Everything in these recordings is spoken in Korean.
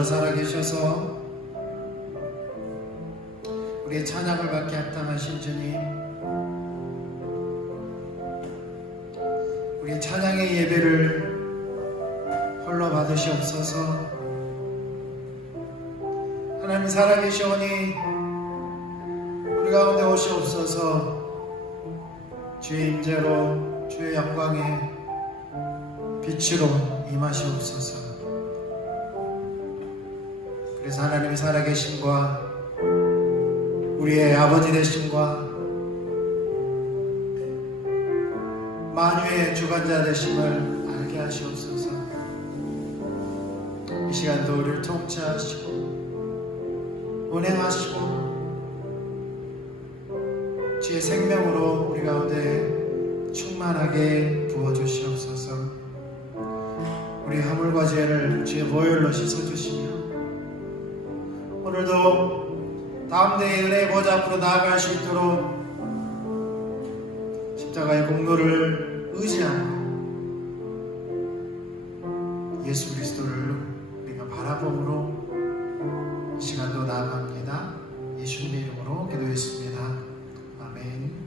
오늘도 살아계셔서 우리의 찬양을 받게 합당하신 주님, 우리의 찬양의 예배를 홀로 받으시옵소서. 하나님 살아계시오니 우리 가운데 오시옵소서. 주의 임재로 주의 영광에 빛으로 임하시옵소서. 그래서 하나님이 살아계심과 우리의 아버지 되심과 만유의 주관자 되심을 알게 하시옵소서. 이 시간도 우리를 통치하시고 운행하시고 주의 생명으로 우리 가운데 충만하게 부어주시옵소서. 우리 허물과 죄를 주의 보혈로 씻어주시며 오늘도 다음대의 은혜의 보좌 앞으로 나아갈 수 있도록 십자가의 공로를 의지하며 예수 그리스도를 우리가 바라봄으로 이 시간도 나아갑니다. 예수님의 이름으로 기도했습니다. 아멘.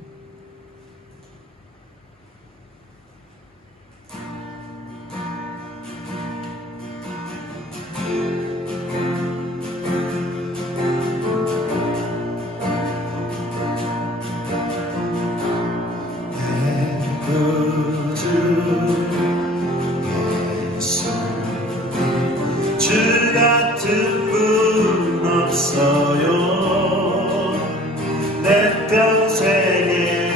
주 같은 분 없어요. 내 평생에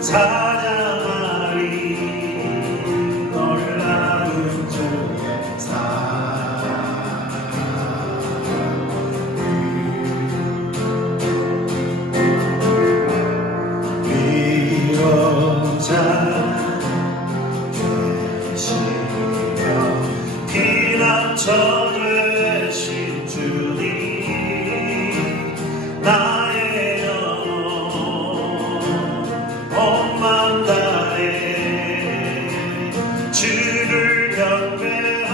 찬양하리 놀라운 주의 사랑. 위로자 피난처 되신 주님, 나의 영혼 몸만 다해 주를 경배합니다.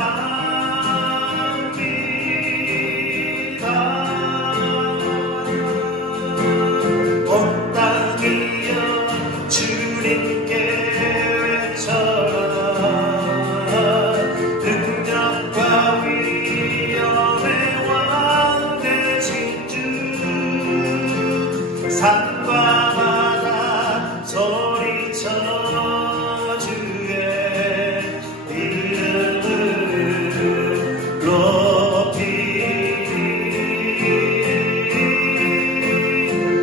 온 땅 위여 주님께 산과 바다 소리쳐 주의 이름을 높이리.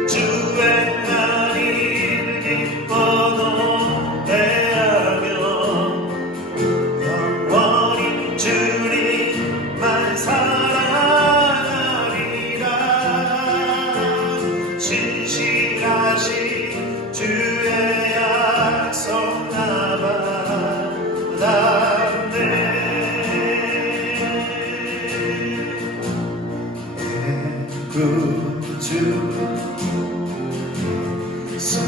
주의 날이 기뻐 노래하며 영원히 주님만 사랑하리라. 신실하신 주의 약속 나 받았네. 내 구주 예수님,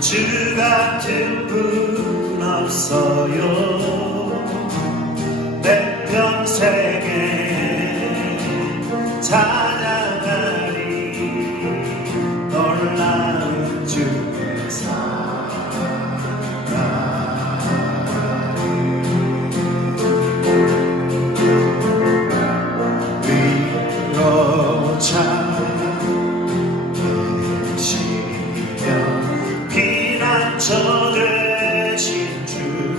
주 같은 분 없어요. 내 평생에 찬양하리 놀라운 주의 사랑. 위로차 되시며 피난처 되신 주님,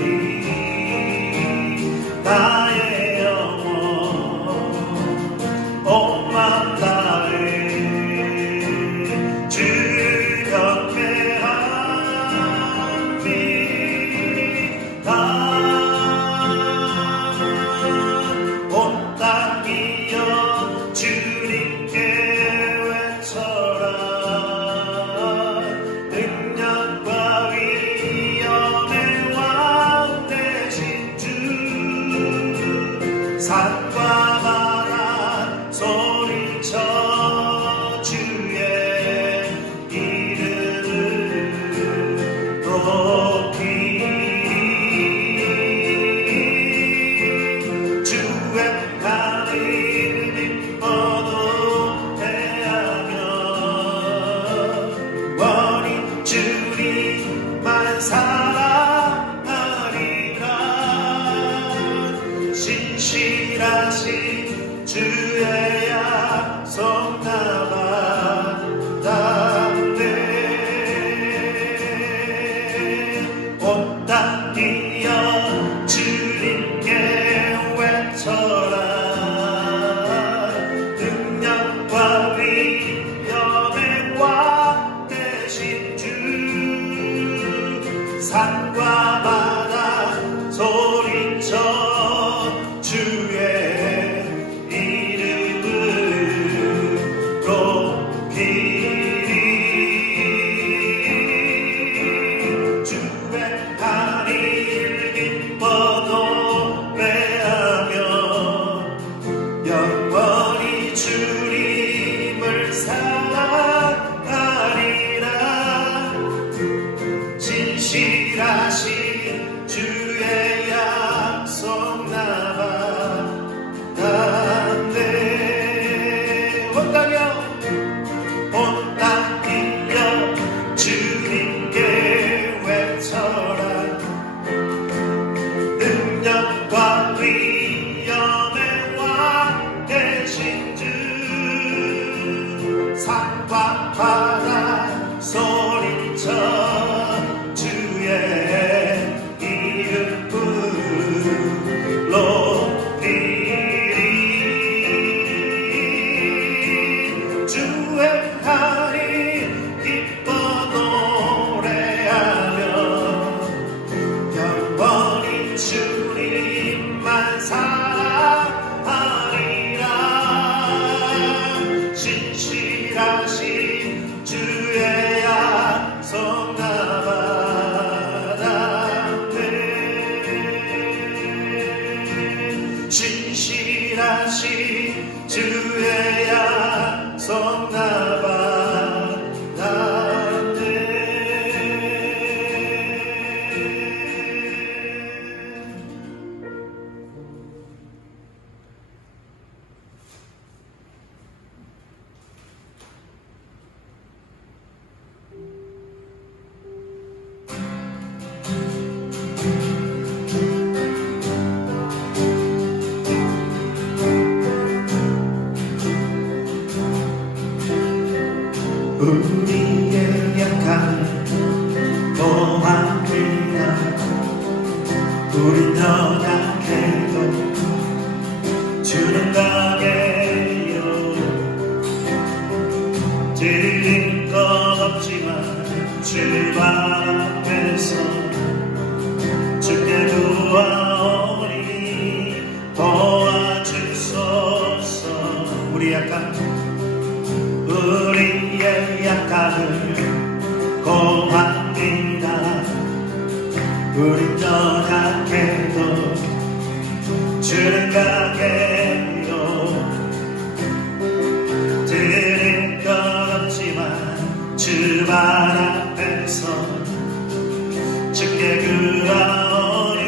주님을 사랑하리라. 진실하신 주의 약속 나바다네. 온 땅 빌려 주님께 외쳐라. 능력과 위엄의 왕 되신 주, 산과 바다 소리쳐 주의 이름 불러드리리. 주행하리 기뻐 노래하며 영원히 주님만 사랑하리라. 진실하신 주의 약속 나바다네. 진실하신 주의 약속 나바다네. 우리의 약한 고맙구나. 우린 연약해도 주는 강해요. 드릴 것 없지만 주 앞에서 주께 구하오니 도와주소서. 우리의 약함을 고합니다. 우린 연약해도 주는 강해요. 드릴 것 없지만 주 발 앞에서 주께 구하오니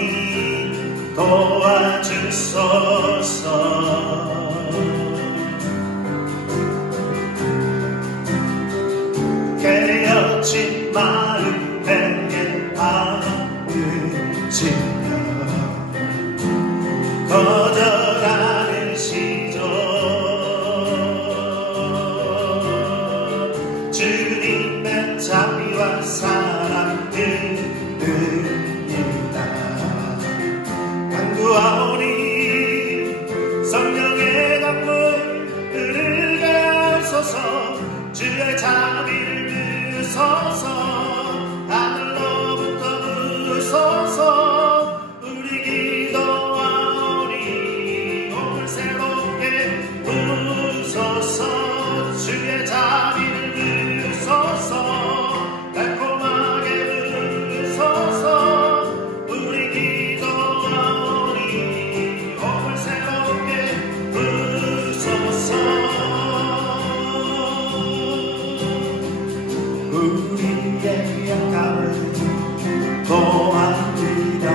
도와주소서. 깨어진 마음 내게 안으시며 거절하는 시죠. 주님의 자비와 사랑입니다. 간구하오니 성령의 강물 흐르게 하소서. 주의 자비를 부으소서. 하늘로부터 부으소서. 우리 기도하오니 오늘 새롭게 부으소서. 주의 자비를 부으소서. 달콤하게 부으소서. 우리 기도하오니 오늘 새롭게 부으소서. 우리의 약함을 고합니다.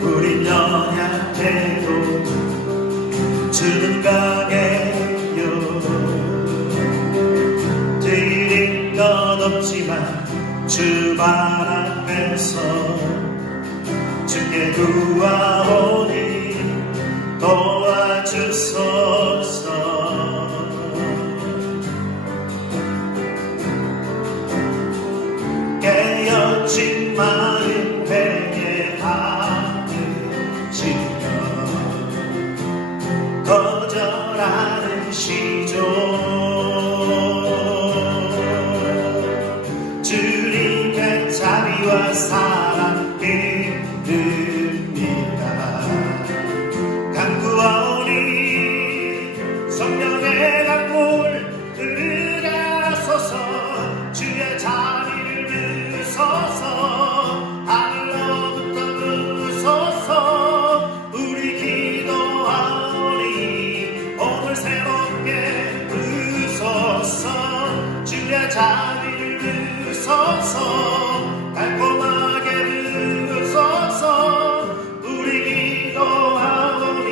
우린 연약해도 주는 강해요. 드릴 것 없지만 주 발 앞에서 주께 구하오니 도와주소서. 깨어진 마음 회개하시며 거절하는 시죠. 주님의 자비와 사랑 이릅니다. 간구하오니 성령의 강물 흐르게 하소서. 주의 자비를 부으소서. 하늘로부터 부으소서. 우리 기도하오니 오늘 새 부으소서 달콤하게 부으소서 우리 기도하오니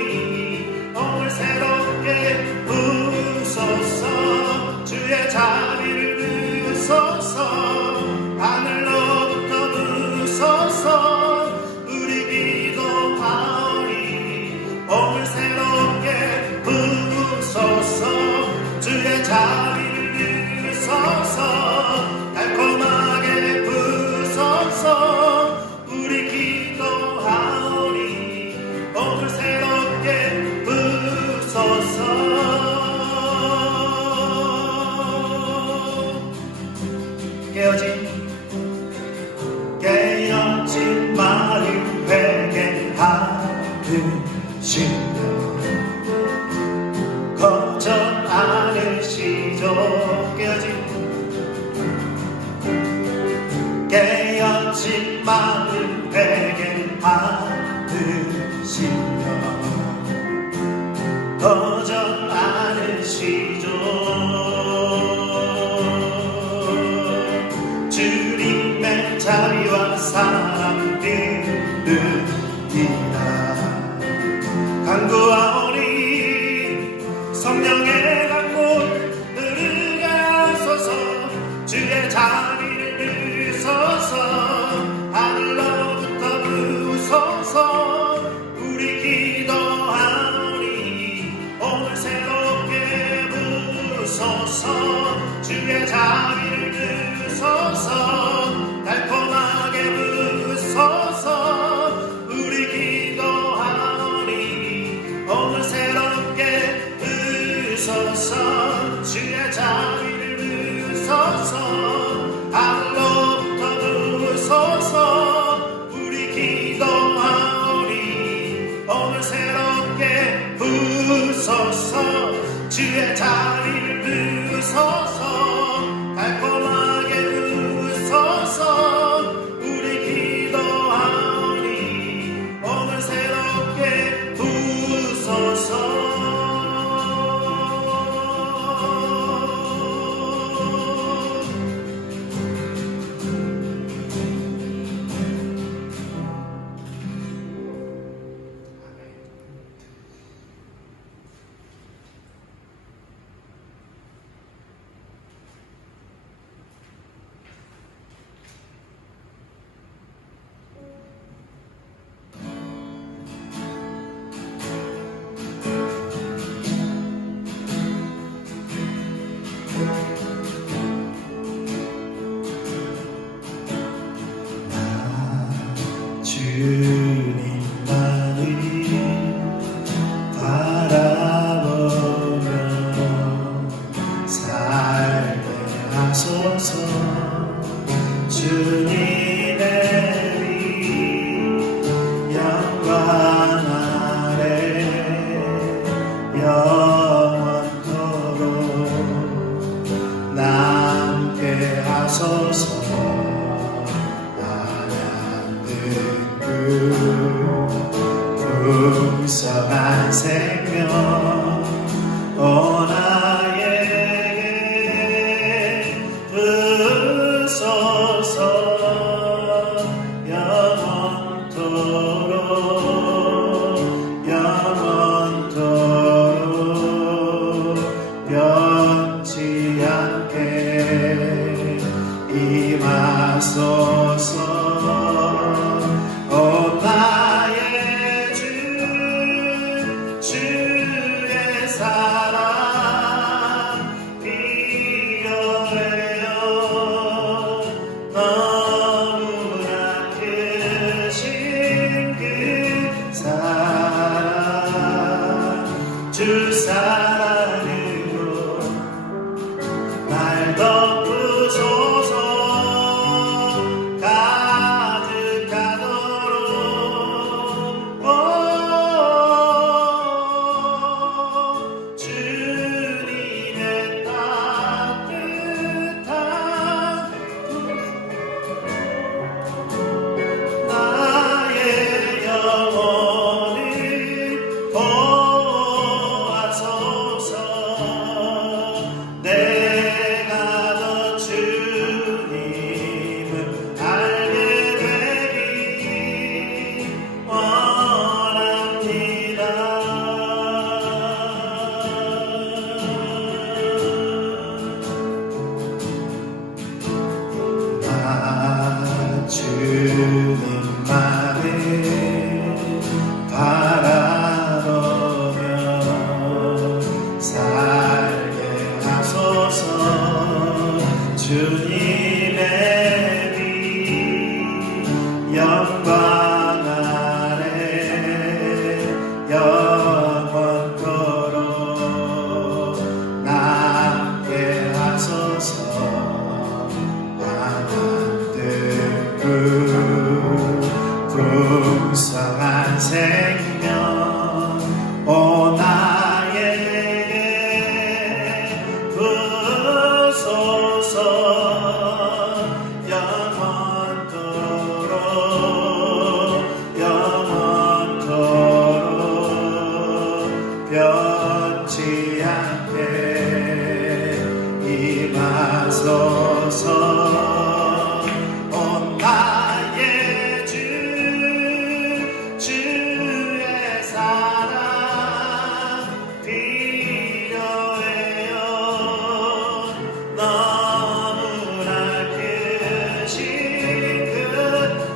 오늘 새롭게 부으소서 주의 자비를 부으소서 하늘로부터 부으소서 우리 기도하오니 오늘 새롭게 부으소서 주의 자비를 부으소서 달콤하게 부으소서 우리 기도하오니 오늘 새롭게 부으소서 깨어진 마음 회개하듯이며 거절 않으시죠 깨어진 마음 회개하듯이며 거절 않으시죠 주님의 자비와 사랑들으리라 간구하오니 성령의 강물 흐르게 하소서 주의 자비를 부으소서 하늘로부터 부으소서 우리 기도하오니 오늘 새롭게 부으소서 주의 자비를 부으소서 달콤하게 부으소서 우리 기도하오니 오늘 새롭게 부으소서 주의 자비를 부으소서 하늘로부터 부으소서 우리 기도하오니 오늘 새롭게 부으소서 주의 자비를 부으소서 달콤하게 부으소서 우리 기도하오니 오늘 새롭게 부으소서 주님만을 바라보며 살게 하소서 주님의 영광 아래 영원토록 남게 하소서 풍성한 생명 오 나에게 부으소서 영원토록 변치 않게 임하소서 오 나의 주의 사랑 필요해요 너무나 크신 그 사랑 주 사랑으로 날 덮으소서 주님의 따뜻한 나의 영혼을 보아소서 살게 하소서. 주님의 비 영광 아래 영원토록 남게 하소서. 풍성한 생명 오 나에게 부소서. 영원토록 변치 않게 임하소서. 주의 사랑 필요해요. 너무나 크신 그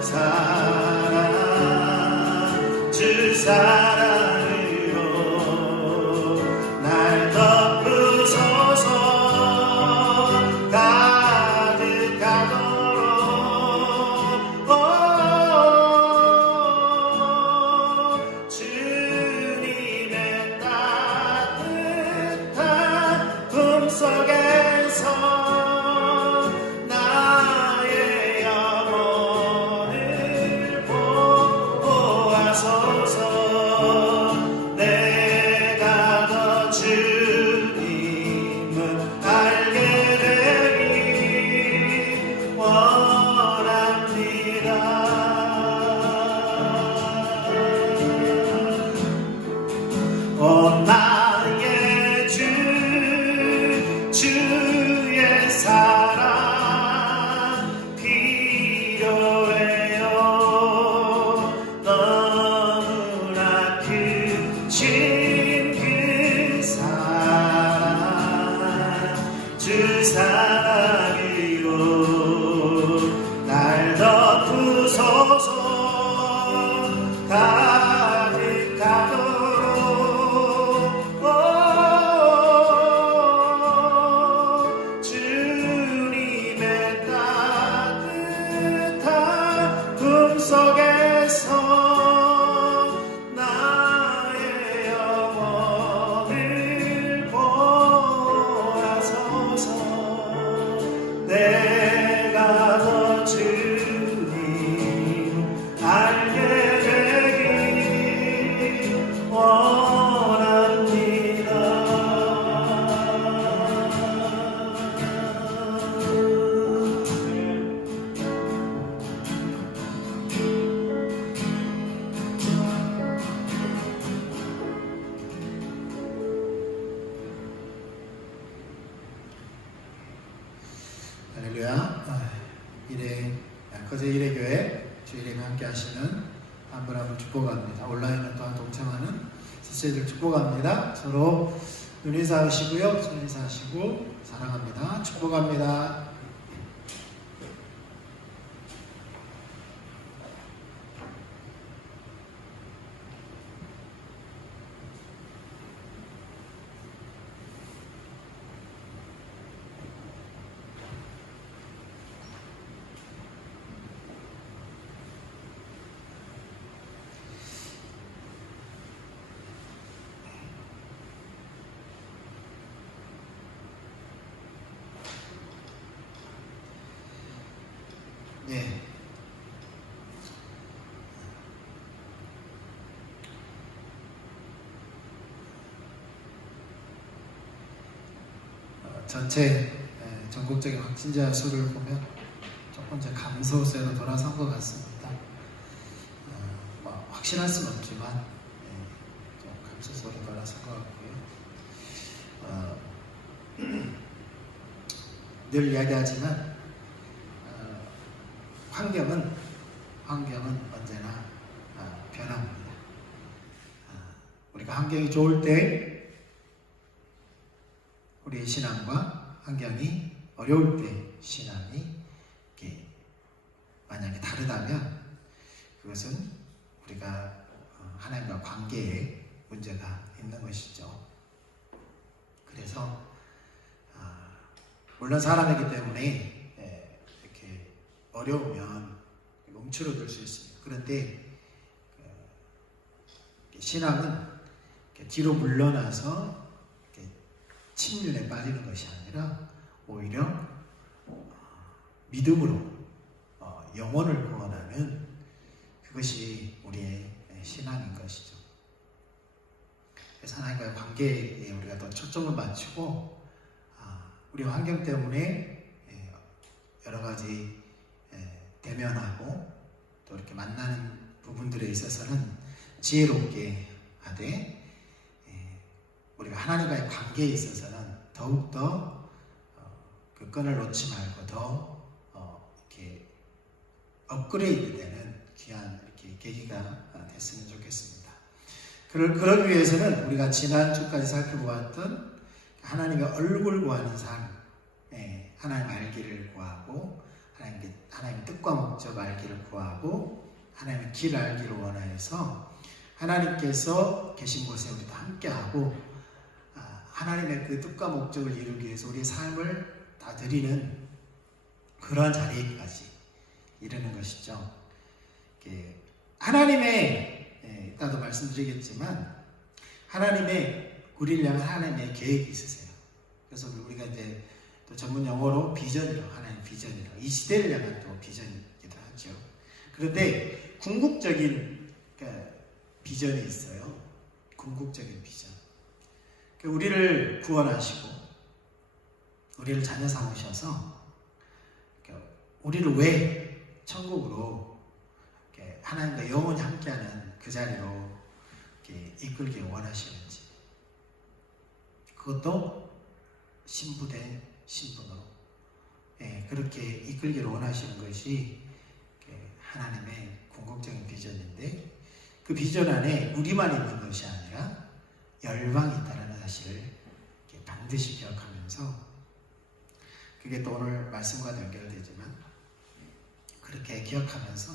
사랑 주 사랑으로 날 덮으소서. 가득하도록 주님의 따뜻한 품속에서 나의 영혼을 보호하소서. 내가 더 주님을 알게 되기 원합니다. 오 나의 주의 사랑 필요해요. 너무나 크신 그 사랑 주 사랑으로 날 덮으소서. 가득하도록 주님의 따뜻한 품속에서 나의 영혼을 보호하소서. 내가 더 주님 알게 되기 원합니다. 할렐루야. 거제 일회교회 주일에 함께 하시는 한 분 한 분 축복합니다. 온라인을 또한 동참하는 지체들 축복합니다. 서로 눈인사 하시고요, 손인사 하시고 사랑합니다. 축복합니다. 네. 전체 전국적인 확진자 수를 보면 조금 이제 감소세로 돌아선 것 같습니다. 확실할 수는 없지만 좀 감소세로 돌아선 것 같고요. 늘 이야기하지만 환경은 언제나 변합니다. 우리가 환경이 좋을 때 우리의 신앙과 환경이 어려울 때 신앙이 이렇게 만약에 다르다면 그것은 우리가 하나님과 관계에 문제가 있는 것이죠. 그래서 물론 사람이기 때문에 이렇게 어려우면 움츠러들 수 있습니다. 그런데 신앙은 뒤로 물러나서 침륜에 빠지는 것이 아니라 오히려 믿음으로 영혼을 구원하는 그것이 우리의 신앙인 것이죠. 그래서 하나님과의 관계에 우리가 더 초점을 맞추고 우리 환경 때문에 여러 가지 대면하고 또 이렇게 만나는 부분들에 있어서는 지혜롭게 하되 우리가 하나님과의 관계에 있어서는 더욱더 그 끈을 놓지 말고 더 이렇게 업그레이드 되는 귀한 이렇게 계기가 됐으면 좋겠습니다. 그러기 위해서는 우리가 지난주까지 살펴보았던 하나님의 얼굴 구하는 삶, 하나님 알기를 구하고 하나님의 뜻과 목적 알기를 구하고 하나님의 길 알기를 원하여서 하나님께서 계신 곳에 우리도 함께하고 하나님의 그 뜻과 목적을 이루기 위해서 우리의 삶을 다 드리는 그러한 자리까지 이르는 것이죠. 하나님의 이따도 말씀드리겠지만 하나님의 우리를 향한 하나님의 계획이 있으세요. 그래서 우리가 이제 또 전문 용어로 비전이라고 하나님 비전이라고 이 시대를 향한 또 비전이기도 하죠. 그런데 궁극적인 비전이 있어요. 궁극적인 비전. 우리를 구원하시고 우리를 자녀 삼으셔서 우리를 왜 천국으로 하나님과 영원히 함께하는 그 자리로 이끌기 원하시는지 그것도 신부 대 신분으로 그렇게 이끌기를 원하시는 것이 하나님의 궁극적인 비전인데 그 비전 안에 우리만 있는 것이 아니라 열방이 있다는 사실을 반드시 기억하면서 그게 또 오늘 말씀과 연결되지만 그렇게 기억하면서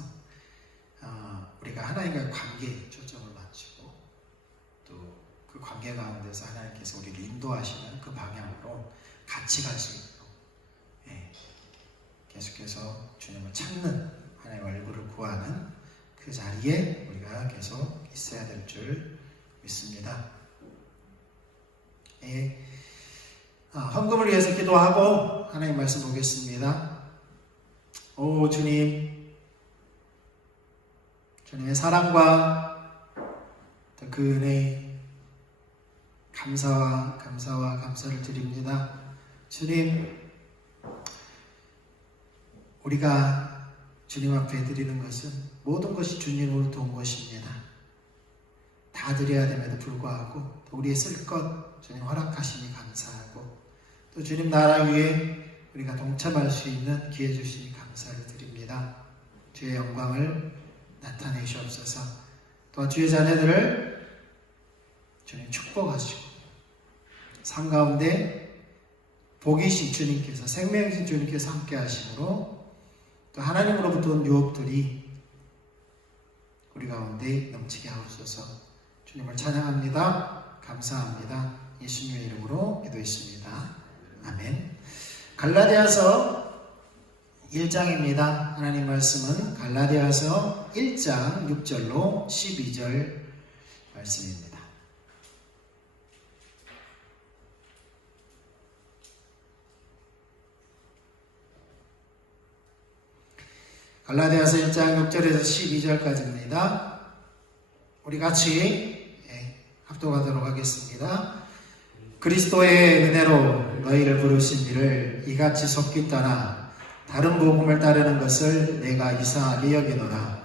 우리가 하나님과의 관계에 초점을 맞추고 또 그 관계 가운데서 하나님께서 우리를 인도하시는 그 방향으로 같이 갈 수 있도록 계속해서 주님을 찾는 하나님의 얼굴을 구하는 그 자리에 우리가 계속 있어야 될 줄 믿습니다. 헌금을 위해서 기도하고 하나님 말씀 보겠습니다. 오 주님, 주님의 사랑과 또 그 은혜 감사와 감사를 드립니다. 주님, 우리가 주님 앞에 드리는 것은 모든 것이 주님으로 온 것입니다. 다 드려야 됨에도 불구하고 또 우리의 쓸 것 주님 허락하시니 감사하고 또 주님 나라 위에 우리가 동참할 수 있는 기회 주시니 감사를 드립니다. 주의 영광을 나타내시옵소서. 또 주의 자녀들을 주님 축복하시고 삶 가운데 복이신 주님께서 생명이신 주님께서 함께 하심으로 또 하나님으로부터 온 유업들이 우리 가운데 넘치게 하옵소서. 주님을 찬양합니다. 감사합니다. 예수님의 이름으로 기도했습니다. 아멘. 갈라디아서 1장입니다. 하나님 말씀은 갈라디아서 1장 6절로 12절 말씀입니다. 갈라디아서 1장 6절에서 12절까지입니다. 우리 같이 합독하도록 하겠습니다. 그리스도의 은혜로 너희를 부르신 이를 이같이 속기 떠나 다른 복음을 따르는 것을 내가 이상하게 여기노라.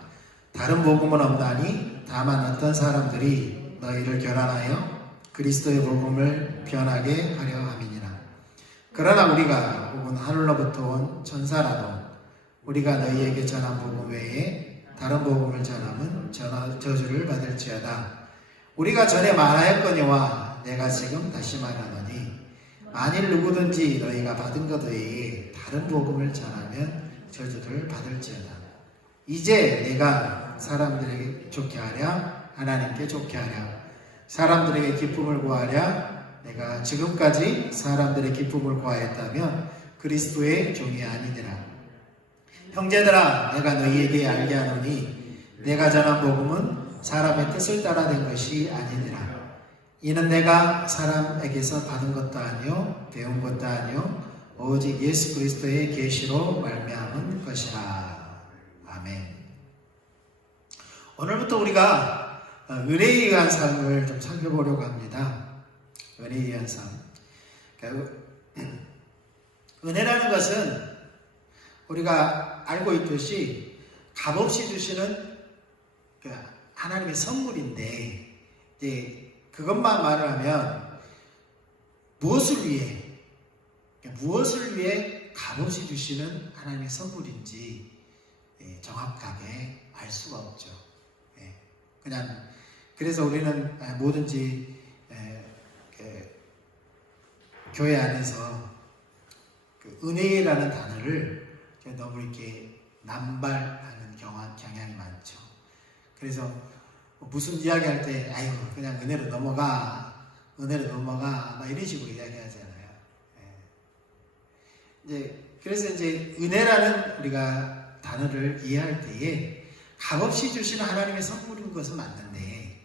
다른 복음은 없나니 다만 어떤 사람들이 너희를 결함하여 그리스도의 복음을 변하게 하려 함이니라. 그러나 우리가 혹은 하늘로부터 온 천사라도 우리가 너희에게 전한 복음 외에 다른 복음을 전함은 저주를 받을지어다. 우리가 전에 말하였거니와 내가 지금 다시 말하노니 만일 누구든지 너희가 받은 것 외에 다른 복음을 전하면 저주를 받을지어다. 이제 내가 사람들에게 좋게 하랴 하나님께 좋게 하랴 사람들에게 기쁨을 구하랴 내가 지금까지 사람들의 기쁨을 구하였다면 그리스도의 종이 아니니라. 형제들아, 내가 너희에게 알게 하노니 내가 전한 복음은 사람의 뜻을 따라 된 것이 아니니라. 이는 내가 사람에게서 받은 것도 아니요 배운 것도 아니요 오직 예수 그리스도의 계시로 말미암은 것이라. 아멘. 오늘부터 우리가 은혜에 의한 삶을 좀 살펴보려고 합니다. 은혜에 의한 삶. 그러니까 은혜라는 것은 우리가 알고 있듯이 값없이 주시는 하나님의 선물인데, 이제 그것만 말을 하면 무엇을 위해 값없이 주시는 하나님의 선물인지 정확하게 알 수가 없죠. 그냥 그래서 우리는 뭐든지 교회 안에서 그 은혜라는 단어를 너무 이렇게 남발하는 경향이 많죠. 그래서 무슨 이야기할 때 아이고 그냥 은혜로 넘어가 막 이런 식으로 이야기하잖아요. 그래서 이제 은혜라는 우리가 단어를 이해할 때에 값없이 주시는 하나님의 선물인 것은 맞는데,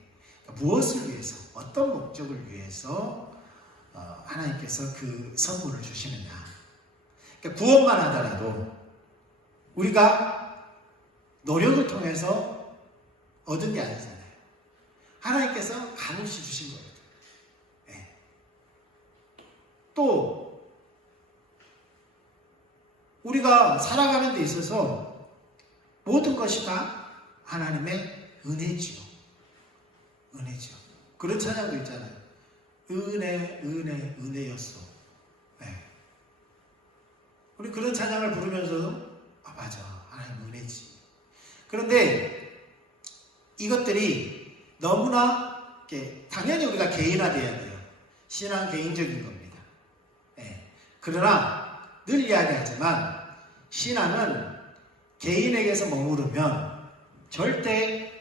무엇을 위해서, 어떤 목적을 위해서 하나님께서 그 선물을 주시느냐. 그러니까 구원만 하더라도 우리가 노력을 통해서 얻은 게 아니잖아요. 하나님께서 값없이 주신 거거든요. 또 우리가 살아가는 데 있어서 모든 것이 다 하나님의 은혜지요. 은혜지요. 그런 찬양도 있잖아요. 은혜였어. 우리 그런 찬양을 부르면서도 맞아, 하나님 은혜지. 그런데 이것들이 너무나 당연히 우리가 개인화돼야 돼요. 신앙 개인적인 겁니다. 그러나 늘 이야기하지만 신앙은 개인에게서 머무르면 절대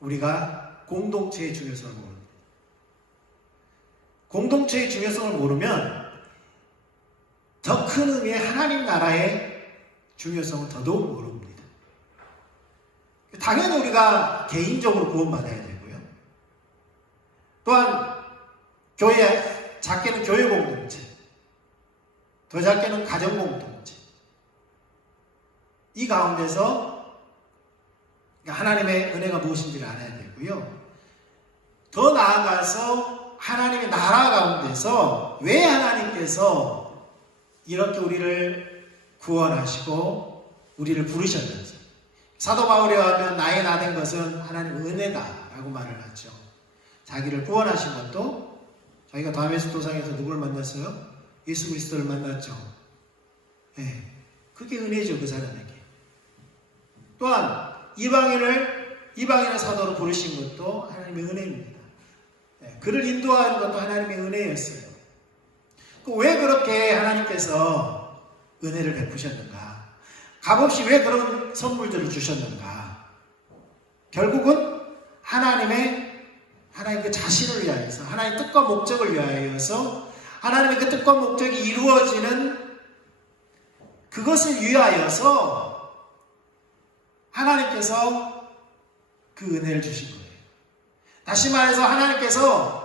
우리가 공동체의 중요성을 모릅니다. 공동체의 중요성을 모르면 더 큰 의미의 하나님 나라의 중요성을 더더욱 모릅니다. 당연히 우리가 개인적으로 구원받아야 되고요. 또한 교회, 작게는 교회 공동체, 더 작게는 가정 공동체, 이 가운데서 하나님의 은혜가 무엇인지를 알아야 되고요. 더 나아가서 하나님의 나라 가운데서 왜 하나님께서 이렇게 우리를 구원하시고 우리를 부르셨는지. 사도 바울에 하면 나의 나 된 것은 하나님 은혜다라고 말을 하죠. 자기를 구원하신 것도 자기가 다메섹 도상에서 누구를 만났어요? 예수 그리스도를 만났죠. 그게 은혜죠, 그 사람에게. 또한 이방인의 사도로 부르신 것도 하나님의 은혜입니다. 그를 인도하는 것도 하나님의 은혜였어요. 왜 그렇게 하나님께서 은혜를 베푸셨는가? 값없이 왜 그런 선물들을 주셨는가? 결국은 하나님 그 자신을 위하여서, 하나님의 뜻과 목적을 위하여서, 하나님의 그 뜻과 목적이 이루어지는 그것을 위하여서 하나님께서 그 은혜를 주신 거예요. 다시 말해서 하나님께서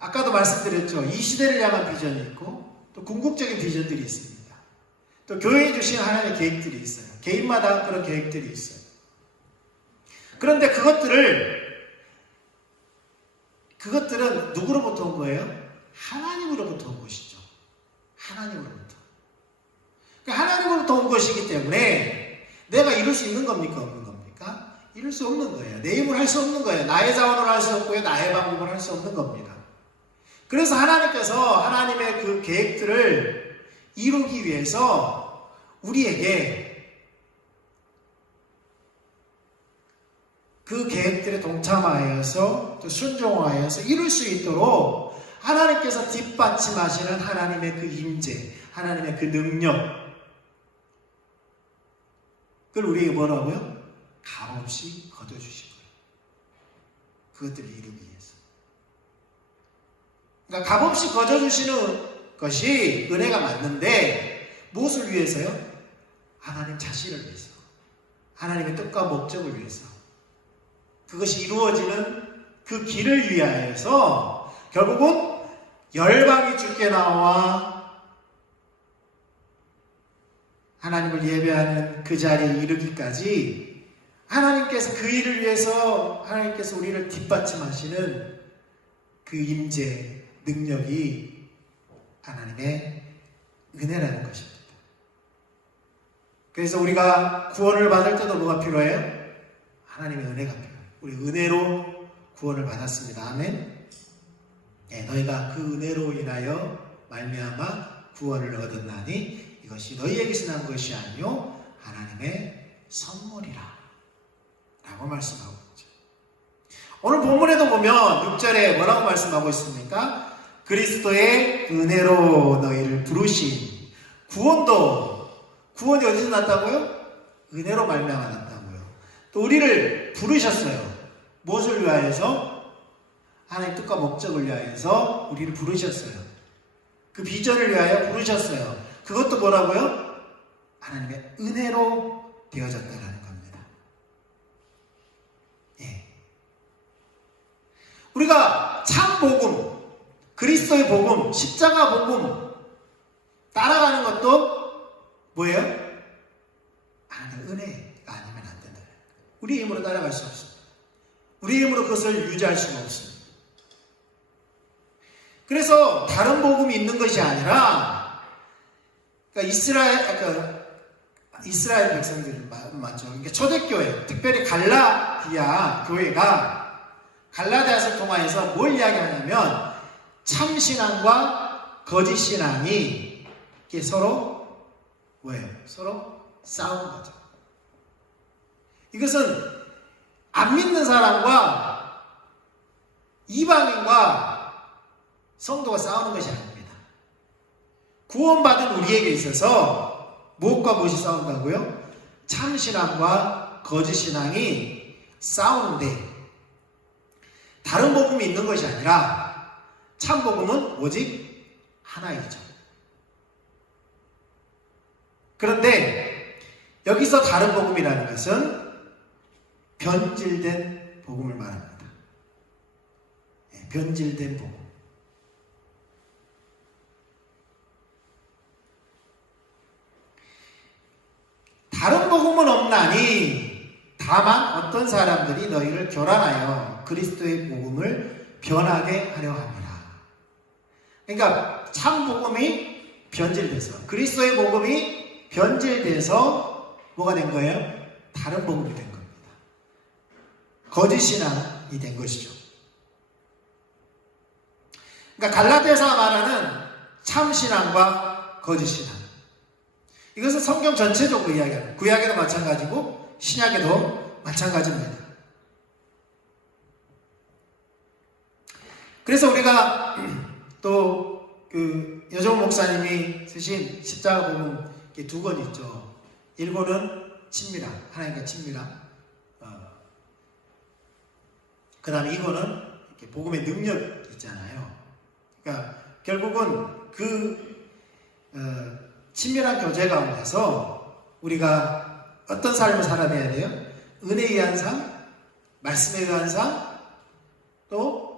아까도 말씀드렸죠. 이 시대를 향한 비전이 있고 또 궁극적인 비전들이 있습니다. 또 교회에 주신 하나님의 계획들이 있어요. 개인마다 그런 계획들이 있어요. 그런데 그것들은 누구로부터 온 거예요? 하나님으로부터 온 것이죠. 하나님으로부터. 그러니까 하나님으로부터 온 것이기 때문에 내가 이룰 수 있는 겁니까? 없는 겁니까? 이룰 수 없는 거예요. 내 힘을 할 수 없는 거예요. 나의 자원으로 할 수 없고요. 나의 방법으로 할 수 없는 겁니다. 그래서 하나님께서 하나님의 그 계획들을 이루기 위해서 우리에게 그 계획들에 동참하여서 또 순종하여서 이룰 수 있도록 하나님께서 뒷받침하시는 하나님의 그 임재, 하나님의 그 능력, 그걸 우리에게 뭐라고요? 값없이 거둬주신 거예요. 그것들을 이루기 위해서. 그러니까 값없이 거저주시는 것이 은혜가 맞는데 무엇을 위해서요? 하나님 자신을 위해서, 하나님의 뜻과 목적을 위해서, 그것이 이루어지는 그 길을 위하여서 결국은 열방이 주께 나와 하나님을 예배하는 그 자리에 이르기까지 하나님께서 그 일을 위해서 하나님께서 우리를 뒷받침하시는 그 임재, 능력이 하나님의 은혜라는 것입니다. 그래서 우리가 구원을 받을 때도 뭐가 필요해요? 하나님의 은혜가 필요해요. 우리 은혜로 구원을 받았습니다. 아멘. 네, 너희가 그 은혜로 인하여 말미암아 구원을 얻었나니 이것이 너희에게서 난 것이 아니요 하나님의 선물이라 라고 말씀하고 있죠. 오늘 본문에도 보면 6절에 뭐라고 말씀하고 있습니까? 그리스도의 은혜로 너희를 부르신 구원이 어디서 났다고요? 은혜로 말미암아 났다고요. 또 우리를 부르셨어요. 무엇을 위하여서? 하나님의 뜻과 목적을 위하여서 우리를 부르셨어요. 그 비전을 위하여 부르셨어요. 그것도 뭐라고요? 하나님의 은혜로 되어졌다라는 겁니다. 예. 우리가 참 복음, 그리스도의 복음, 십자가 복음 따라가는 것도 뭐예요? 하나님의 은혜가 아니면 안 된다. 우리 힘으로 따라갈 수 없습니다. 우리 힘으로 그것을 유지할 수가 없습니다. 그래서 다른 복음이 있는 것이 아니라, 그러니까 이스라엘 백성들 맞죠? 그러니까 초대교회, 특별히 갈라디아 교회가 갈라디아서를 통하여서 뭘 이야기하냐면 참신앙과 거짓신앙이 서로 뭐예요? 서로 싸우는 거죠. 이것은 안 믿는 사람과 이방인과 성도가 싸우는 것이 아닙니다. 구원받은 우리에게 있어서 무엇과 무엇이 싸운다고요? 참신앙과 거짓신앙이 싸우는데 다른 복음이 있는 것이 아니라 참복음은 오직 하나이죠. 그런데 여기서 다른 복음이라는 것은 변질된 복음을 말합니다. 변질된 복음. 다른 복음은 없나니 다만 어떤 사람들이 너희를 교란하여 그리스도의 복음을 변하게 하려 합니다. 그러니까 참 복음이 변질돼서 그리스도의 복음이 변질돼서 뭐가 된 거예요? 다른 복음이 된 겁니다. 거짓신앙이 된 것이죠. 그러니까 갈라디아서가 말하는 참신앙과 거짓신앙, 이것은 성경 전체적으로 이야기합니다. 구약에도 마찬가지고 신약에도 마찬가지입니다. 그래서 우리가 또 그 여정 목사님이 쓰신 십자가 복음 두 권 있죠. 1권은 친밀함, 하나님과 친밀함. 그 다음에 2권은 복음의 능력 있잖아요. 그러니까 결국은 그 친밀한 교제 가운데서 우리가 어떤 삶을 살아내야 돼요? 은혜에 의한 삶, 말씀에 의한 삶, 또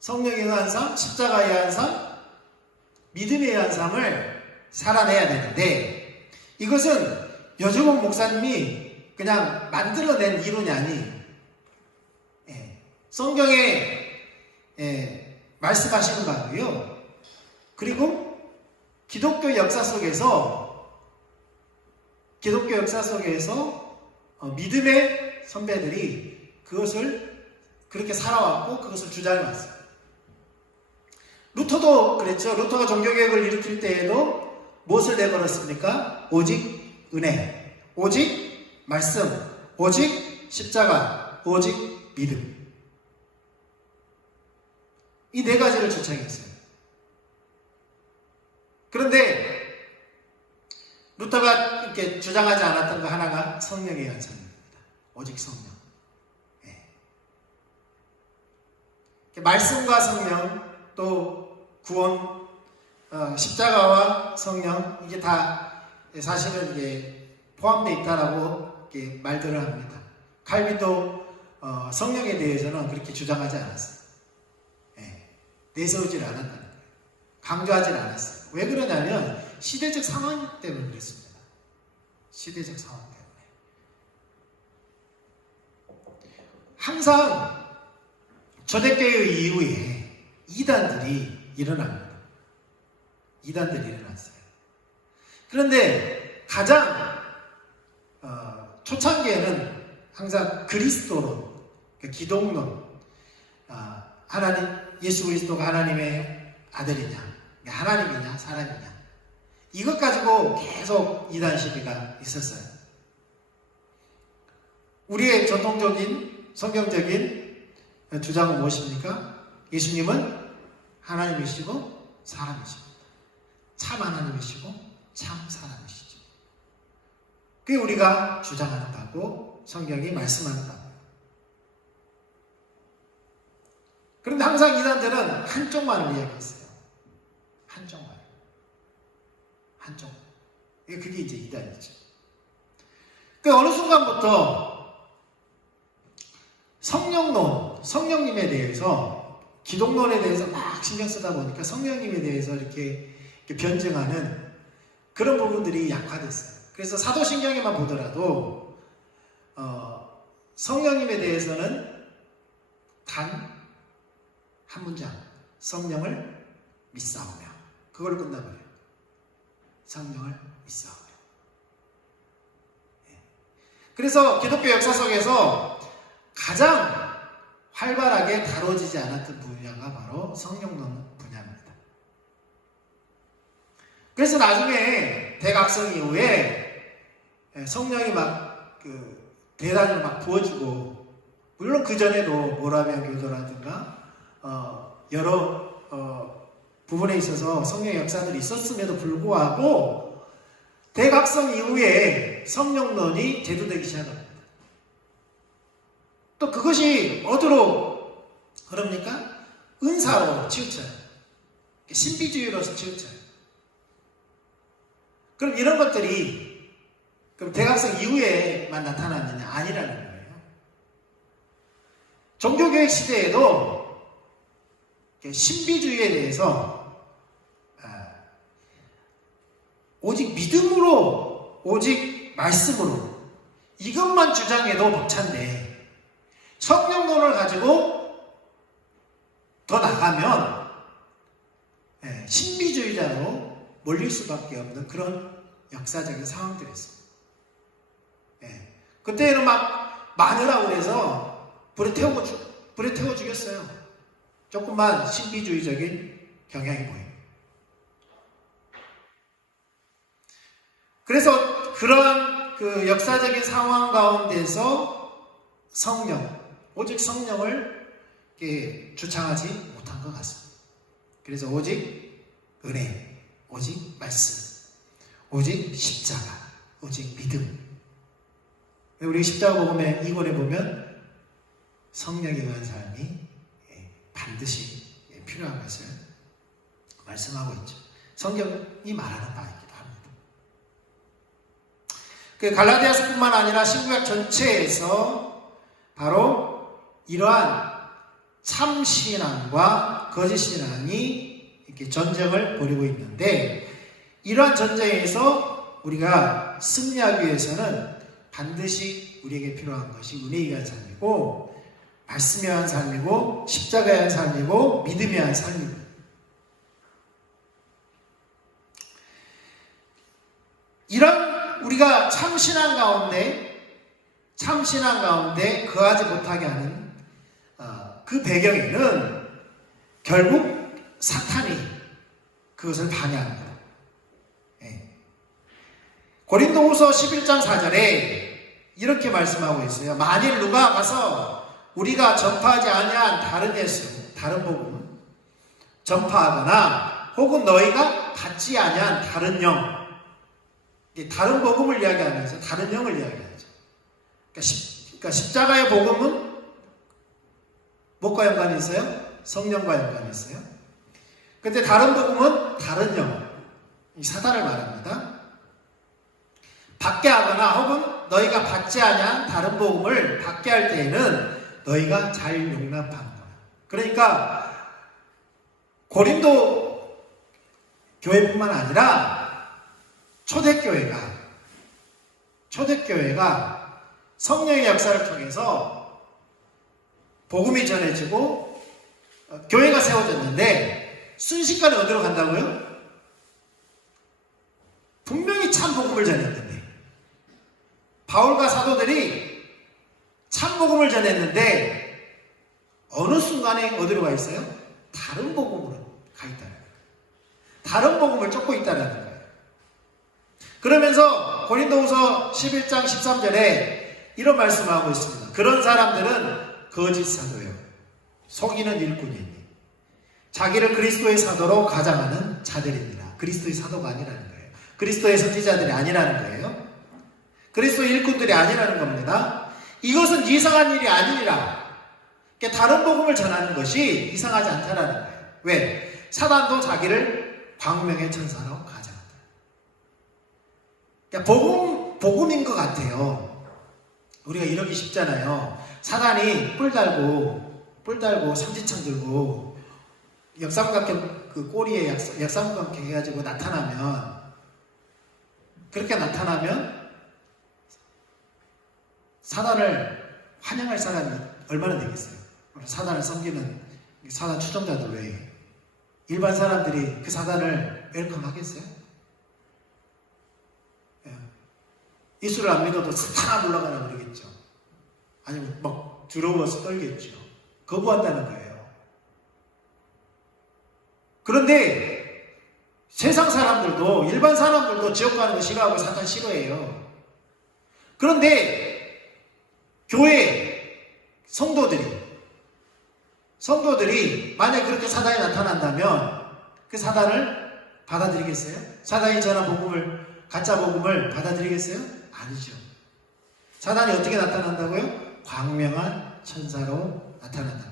성령에 의한 삶, 십자가에 의한 삶, 믿음에 의한 삶을 살아내야 되는데 이것은 여주봉 목사님이 그냥 만들어낸 이론이 아니에요. 성경에 말씀하시는 거고요. 그리고 기독교 역사 속에서 믿음의 선배들이 그것을 그렇게 살아왔고 그것을 주장해왔어요. 루터도 그랬죠. 루터가 종교개혁을 일으킬 때에도 무엇을 내걸었습니까? 오직 은혜, 오직 말씀, 오직 십자가, 오직 믿음. 이 네 가지를 주창했어요. 그런데 루터가 이렇게 주장하지 않았던 거 하나가 성령에 의한 삶입니다. 오직 성령. 말씀과 성령, 또 구원, 십자가와 성령, 이게 다 사실은 이게 포함되어 있다라고 이렇게 말들을 합니다. 칼빈도 성령에 대해서는 그렇게 주장하지 않았어요. 내세우질 않았다는 거예요. 강조하지 않았어요. 왜 그러냐면 시대적 상황 때문에 그랬습니다. 시대적 상황 때문에. 항상 초대교회 이후에 이단들이 일어납니다. 이단들이 일어났어요. 그런데 가장 초창기에는 항상 그리스도론, 기독론, 하나님, 예수 그리스도가 하나님의 아들이냐, 하나님이냐, 사람이냐, 이것 가지고 계속 이단 시대가 있었어요. 우리의 전통적인 성경적인 주장은 무엇입니까? 예수님은 하나님이시고 사람이십니다. 참 하나님이시고 참 사람이시죠. 그게 우리가 주장하는 바고 성경이 말씀하는 바고. 그런데 항상 이단들은 한쪽만을 이야기했어요. 한쪽만. 한쪽. 그게 이제 이단이죠. 그 어느 순간부터 성령론, 성령님에 대해서, 기독론에 대해서 막 신경 쓰다 보니까 성령님에 대해서 이렇게 변증하는 그런 부분들이 약화됐어요. 그래서 사도신경에만 보더라도 성령님에 대해서는 단 한 문장, 성령을 믿사오며, 그걸 끝나버려요. 성령을 믿사오며. 그래서 기독교 역사 속에서 가장 활발하게 다뤄지지 않았던 분야가 바로 성령론 분야입니다. 그래서 나중에 대각성 이후에 성령이 막 대단을 막 부어지고, 물론 그 전에도 모라비안 교도라든가 여러 부분에 있어서 성령의 역사들이 있었음에도 불구하고 대각성 이후에 성령론이 대두되기 시작합니다. 또 그것이 어디로 흐릅니까? 은사로 치우쳐요. 신비주의로서 치우쳐요. 그럼 이런 것들이 그럼 대각성 이후에만 나타났느냐? 아니라는 거예요. 종교개혁 시대에도 신비주의에 대해서 오직 믿음으로, 오직 말씀으로 이것만 주장해도 벅찬데 성령론을 가지고 더 나가면 신비주의자로 몰릴 수밖에 없는 그런 역사적인 상황들이었습니다. 그때는 막 마누라고 해서 불에 태워 죽였어요. 조금만 신비주의적인 경향이 보여요. 그래서 그런 그 역사적인 상황 가운데서 오직 성령을 주창하지 못한 것 같습니다. 그래서 오직 은혜, 오직 말씀, 오직 십자가, 오직 믿음. 우리 십자가 복음의 2권에 보면 성령에 의한 삶이 반드시 필요한 것을 말씀하고 있죠. 성경이 말하는 바이기도 합니다. 그 갈라디아서뿐만 아니라 신구약 전체에서 바로 이러한 참 신앙과 거짓 신앙이 이렇게 전쟁을 벌이고 있는데, 이러한 전쟁에서 우리가 승리하기 위해서는 반드시 우리에게 필요한 것이 은혜에 의한 삶이고, 말씀에 의한 삶이고, 십자가에 의한 삶이고, 믿음에 의한 삶입니다. 이런 우리가 참신앙 가운데 거하지 못하게 하는 그 배경에는 결국 사탄이 그것을 방해합니다. 고린도후서 11장 4절에 이렇게 말씀하고 있어요. 만일 누가 가서 우리가 전파하지 아니한 다른 예수, 다른 복음 전파하거나 혹은 너희가 받지 아니한 다른 영, 다른 복음을 이야기하면서 다른 영을 이야기하죠. 그러니까 십자가의 복음은 무엇과 연관이 있어요? 성령과 연관이 있어요. 근데 다른 복음은 다른 영, 이 사단을 말합니다. 받게 하거나 혹은 너희가 받지 아니한 다른 복음을 받게 할 때에는 너희가 잘 용납하는 거야. 그러니까 고린도 교회뿐만 아니라 초대교회가 성령의 역사를 통해서 복음이 전해지고 교회가 세워졌는데 순식간에 어디로 간다고요? 분명히 참 복음을 전했는데 바울과 사도들이 참 복음을 전했는데 어느 순간에 어디로 가 있어요? 다른 복음으로 가 있다는 거예요. 다른 복음을 쫓고 있다는 거예요. 그러면서 고린도후서 11장 13절에 이런 말씀을 하고 있습니다. 그런 사람들은 거짓 사도요, 속이는 일꾼이니 자기를 그리스도의 사도로 가장하는 자들입니다. 그리스도의 사도가 아니라는 거예요. 그리스도의 선지자들이 아니라는 거예요. 그리스도의 일꾼들이 아니라는 겁니다. 이것은 이상한 일이 아니니라. 그러니까 다른 복음을 전하는 것이 이상하지 않다라는 거예요. 왜? 사단도 자기를 광명의 천사로 가장한다. 그러니까 복음인 것 같아요. 우리가 이러기 쉽잖아요. 사단이 뿔 달고 삼지창 들고 역삼각형 그 꼬리에 역삼각형 해가지고 그렇게 나타나면 사단을 환영할 사람이 얼마나 되겠어요? 사단을 섬기는 사단 추종자들 외에 일반 사람들이 그 사단을 웰컴 하겠어요? 예수를 안 믿어도 사탄아 물러가라 그러겠죠. 아니면 막 두려워서 떨겠죠. 거부한다는 거예요. 그런데 세상 사람들도, 일반 사람들도 지옥 가는 거 싫어하고 사탄 싫어해요. 그런데 교회 성도들이 만약 그렇게 사단이 나타난다면 그 사단을 받아들이겠어요? 사단이 전한 복음을, 가짜 복음을 받아들이겠어요? 아니죠. 사단이 어떻게 나타난다고요? 광명한 천사로 나타난다.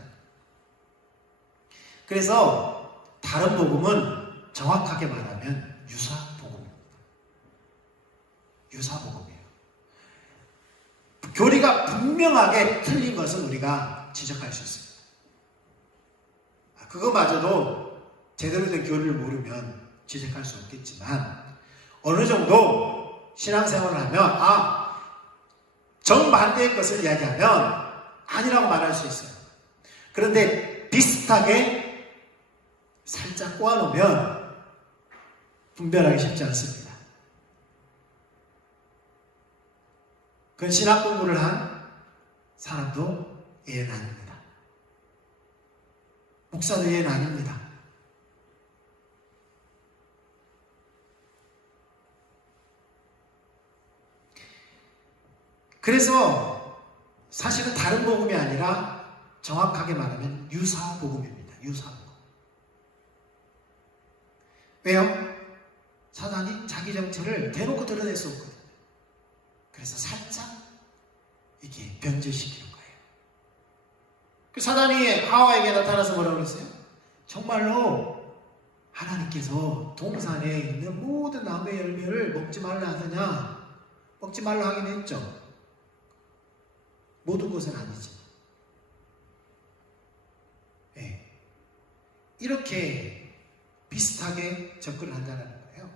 그래서 다른 복음은 정확하게 말하면 유사복음입니다. 유사복음이에요. 교리가 분명하게 틀린 것은 우리가 지적할 수 있습니다. 그거마저도 제대로 된 교리를 모르면 지적할 수 없겠지만 어느 정도 신앙생활을 하면 정반대의 것을 이야기하면 아니라고 말할 수 있어요. 그런데 비슷하게 살짝 꼬아놓으면 분별하기 쉽지 않습니다. 그건 신학 공부를 한 사람도 예는 아닙니다. 목사도 예는 아닙니다. 그래서 사실은 다른 복음이 아니라 정확하게 말하면 유사복음입니다. 유사복음. 왜요? 사단이 자기 정체를 대놓고 드러낼 수 없거든요. 그래서 살짝 이게 변질시키는 거예요. 그 사단이 하와에게 나타나서 뭐라고 그랬어요? 정말로 하나님께서 동산에 있는 모든 나무의 열매를 먹지 말라 하더냐? 먹지 말라 하긴 했죠. 모든 것은 아니지. 네. 이렇게 비슷하게 접근을 한다는 거예요.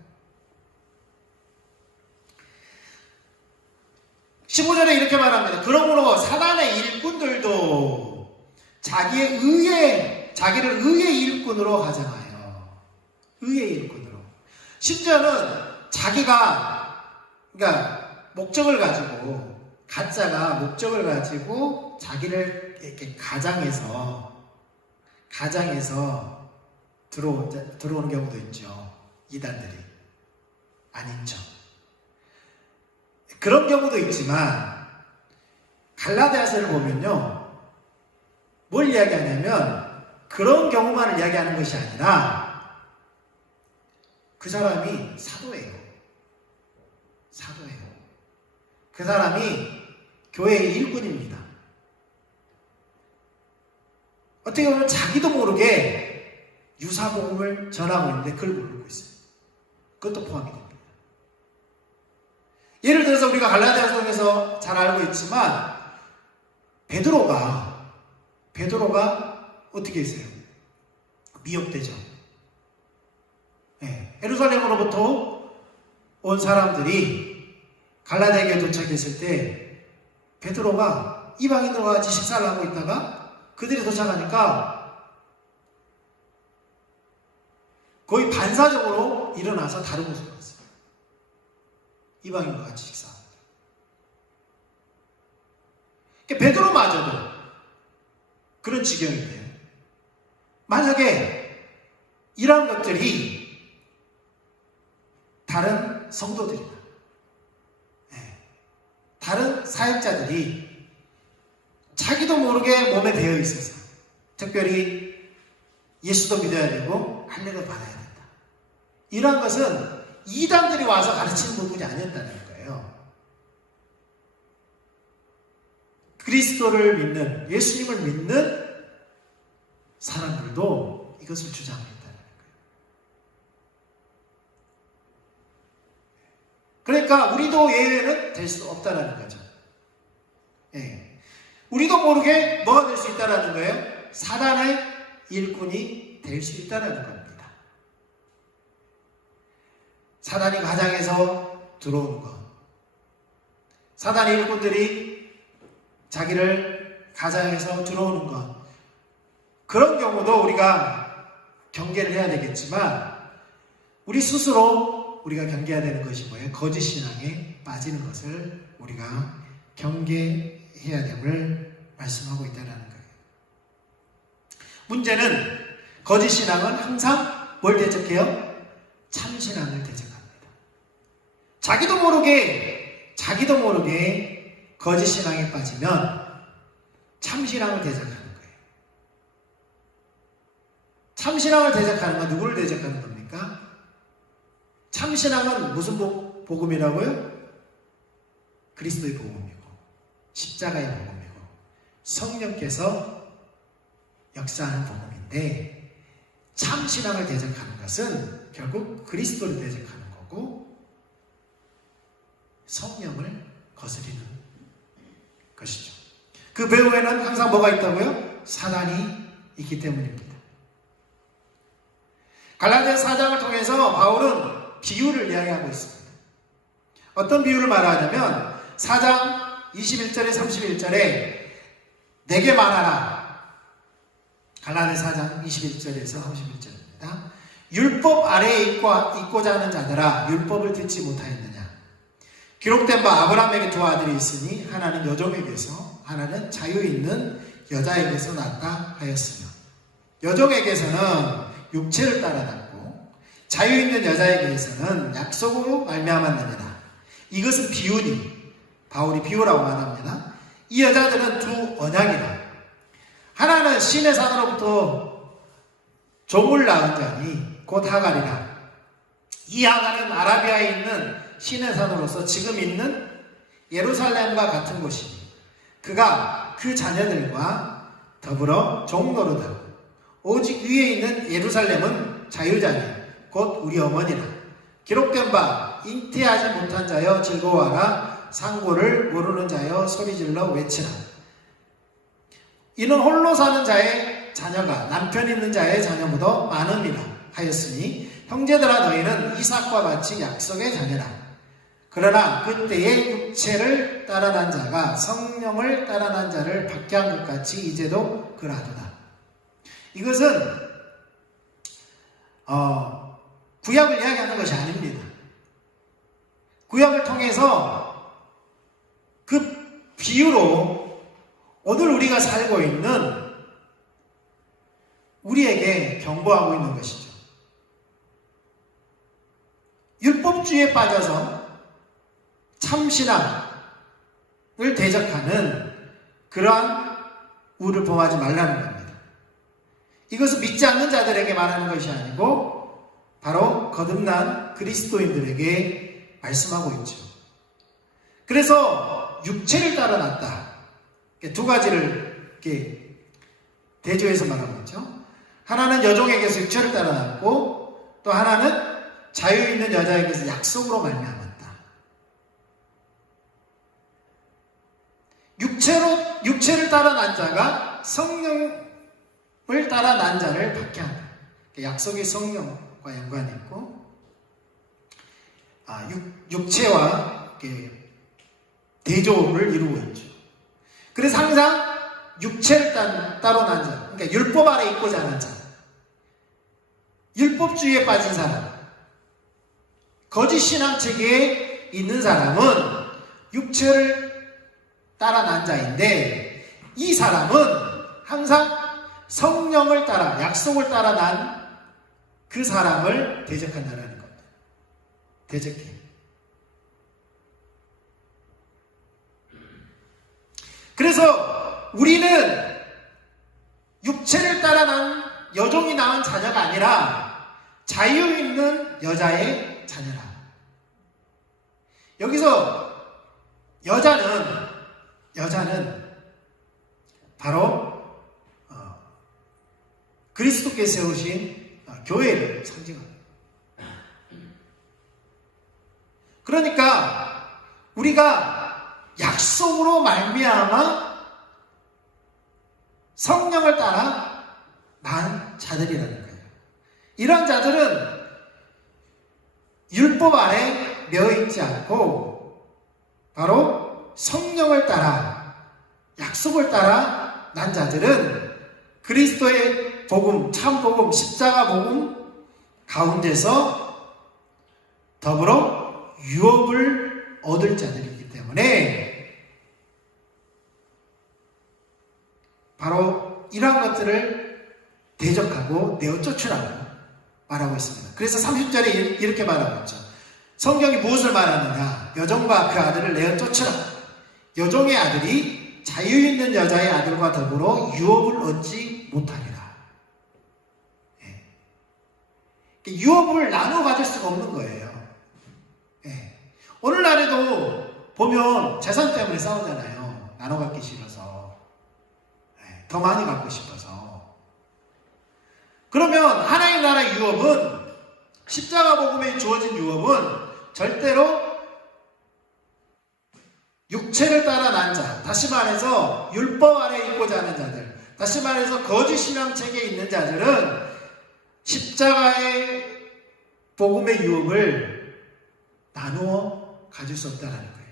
15절에 이렇게 말합니다. 그러므로 사단의 일꾼들도 자기를 의의 일꾼으로 가정하여, 의의 일꾼으로. 심지어는 자기가, 그러니까 목적을 가지고, 가짜가 목적을 가지고 자기를 이렇게 가장해서 들어오는 경우도 있죠. 이단들이. 아닌 척. 그런 경우도 있지만 갈라디아서를 보면요. 뭘 이야기하냐면 그런 경우만을 이야기하는 것이 아니라 그 사람이 사도예요. 사도예요. 그 사람이 교회의 일꾼입니다. 어떻게 보면 자기도 모르게 유사복음을 전하고 있는데 그걸 모르고 있어요. 그것도 포함이 됩니다. 예를 들어서 우리가 갈라디아서에서 잘 알고 있지만 베드로가 어떻게 했어요? 미혹되죠. 네, 예루살렘으로부터 온 사람들이 갈라디아에 도착했을 때 베드로가 이방인들과 같이 식사를 하고 있다가 그들이 도착하니까 거의 반사적으로 일어나서 다른 곳으로 갔어요. 이방인과 같이 식사합니다. 그러니까 베드로마저도 그런 지경인데요. 만약에 이러한 것들이 다른 성도들이나 다른 사역자들이 자기도 모르게 몸에 배어 있어서 특별히 예수도 믿어야 되고 할례를 받아야 된다. 이러한 것은 이단들이 와서 가르치는 부분이 아니었다는 거예요. 그리스도를 믿는, 예수님을 믿는 사람들도 이것을 주장했다는 거예요. 그러니까 우리도 예외는 될 수 없다는 거죠. 예. 우리도 모르게 뭐가 될 수 있다는 거예요? 사단의 일꾼이 될 수 있다는 겁니다. 사단이 가장에서 들어오는 것. 사단의 일꾼들이 자기를 가장에서 들어오는 것. 그런 경우도 우리가 경계를 해야 되겠지만 우리 스스로 우리가 경계해야 되는 것이 뭐예요? 거짓 신앙에 빠지는 것을 우리가 경계해야 됨을 말씀하고 있다는 거예요. 문제는 거짓 신앙은 항상 뭘 대적해요? 참 신앙을 대적합니다. 자기도 모르게 거짓 신앙에 빠지면 참 신앙을 대적하는 거예요. 참 신앙을 대적하는 건 누구를 대적하는 겁니까? 참 신앙은 무슨 복음이라고요? 그리스도의 복음이고 십자가의 복음이고 성령께서 역사하는 복음인데 참 신앙을 대적하는 것은 결국 그리스도를 대적하는 거고 성령을 거스리는 것이죠. 그 배후에는 항상 뭐가 있다고요? 사단이 있기 때문입니다. 갈라디아 4장을 통해서 바울은 비유를 이야기하고 있습니다. 어떤 비유를 말하냐면 4장 21절에 31절에 내게 말하라. 갈라디아 4장 21절에서 31절입니다. 율법 아래에 있고자 하는 자들아 율법을 듣지 못하였느냐. 기록된 바 아브라함에게 두 아들이 있으니 하나는 여종에게서 하나는 자유 있는 여자에게서 낳았다 하였으며 여종에게서는 육체를 따라났고 자유 있는 여자에게서는 약속으로 말미암았느니라. 이것은 비유니 바울이 비유라고 말합니다. 이 여자들은 두 언약이라. 하나는 신의 산으로부터 종을 낳은 자니 곧 하갈이라. 이 하갈은 아라비아에 있는 신의 산으로서 지금 있는 예루살렘과 같은 곳이니 그가 그 자녀들과 더불어 종노릇하고 오직 위에 있는 예루살렘은 자유자니 곧 우리 어머니라. 기록된 바 잉태하지 못한 자여 즐거워하라. 상고를 모르는 자여 소리질러 외치라. 이는 홀로 사는 자의 자녀가 남편 있는 자의 자녀보다 많음이라 하였으니 형제들아 너희는 이삭과 같이 약속의 자녀라. 그러나 그때의 육체를 따라난 자가 성령을 따라난 자를 박해한 것 같이 이제도 그러하도다. 이것은 구약을 이야기하는 것이 아닙니다. 구약을 통해서 그 비유로 오늘 우리가 살고 있는 우리에게 경고하고 있는 것이죠. 율법주의에 빠져서 참신앙을 대적하는 그러한 우를 범하지 말라는 겁니다. 이것은 믿지 않는 자들에게 말하는 것이 아니고 바로 거듭난 그리스도인들에게 말씀하고 있죠. 그래서 육체를 따라났다. 두 가지를 이렇게 대조해서 말하고 있죠. 하나는 여종에게서 육체를 따라 낳았고 또 하나는 자유 있는 여자에게서 약속으로 말미암았다. 육체를 따라 난 자가 성령을 따라 난 자를 받게 한다. 약속이 성령과 연관이 있고 육체와 대조를 이루고 있죠. 그래서 항상 육체를 따로 난 자, 그러니까 율법 아래 있고자 하는 자, 율법주의에 빠진 사람, 거짓 신앙 체계에 있는 사람은 육체를 따라 난 자인데, 이 사람은 항상 성령을 따라, 약속을 따라 난 그 사람을 대적한다는 겁니다. 대적해. 그래서 우리는 육체를 따라 난 여종이 낳은 자녀가 아니라 자유 있는 여자의 자녀라. 여기서 여자는 바로 그리스도께서 세우신 교회를 상징합니다. 그러니까 우리가 약속으로 말미암아 성령을 따라 난 자들이라는 거예요. 이런 자들은 율법 아래 매어있지 않고 바로 성령을 따라, 약속을 따라 난 자들은 그리스도의 복음, 참 복음, 십자가 복음 가운데서 더불어 유업을 얻을 자들이기 때문에 바로 이러한 것들을 대적하고 내어 쫓으라고 말하고 있습니다. 그래서 30절에 이렇게 말하고 있죠. 성경이 무엇을 말하느냐? 여종과 그 아들을 내어 쫓으라. 여종의 아들이 자유 있는 여자의 아들과 더불어 유업을 얻지 못하리라. 유업을 나눠 가질 수가 없는 거예요. 오늘날에도 보면 재산 때문에 싸우잖아요. 나눠 갖기 싫어서, 더 많이 갖고 싶어서. 그러면 하나님 나라 유업은, 십자가 복음에 주어진 유업은 절대로 육체를 따라 난 자, 다시 말해서 율법 아래 있고자 하는 자들, 다시 말해서 거짓 신앙 체계에 있는 자들은 십자가의 복음의 유업을 나누어 가질 수 없다는 거예요.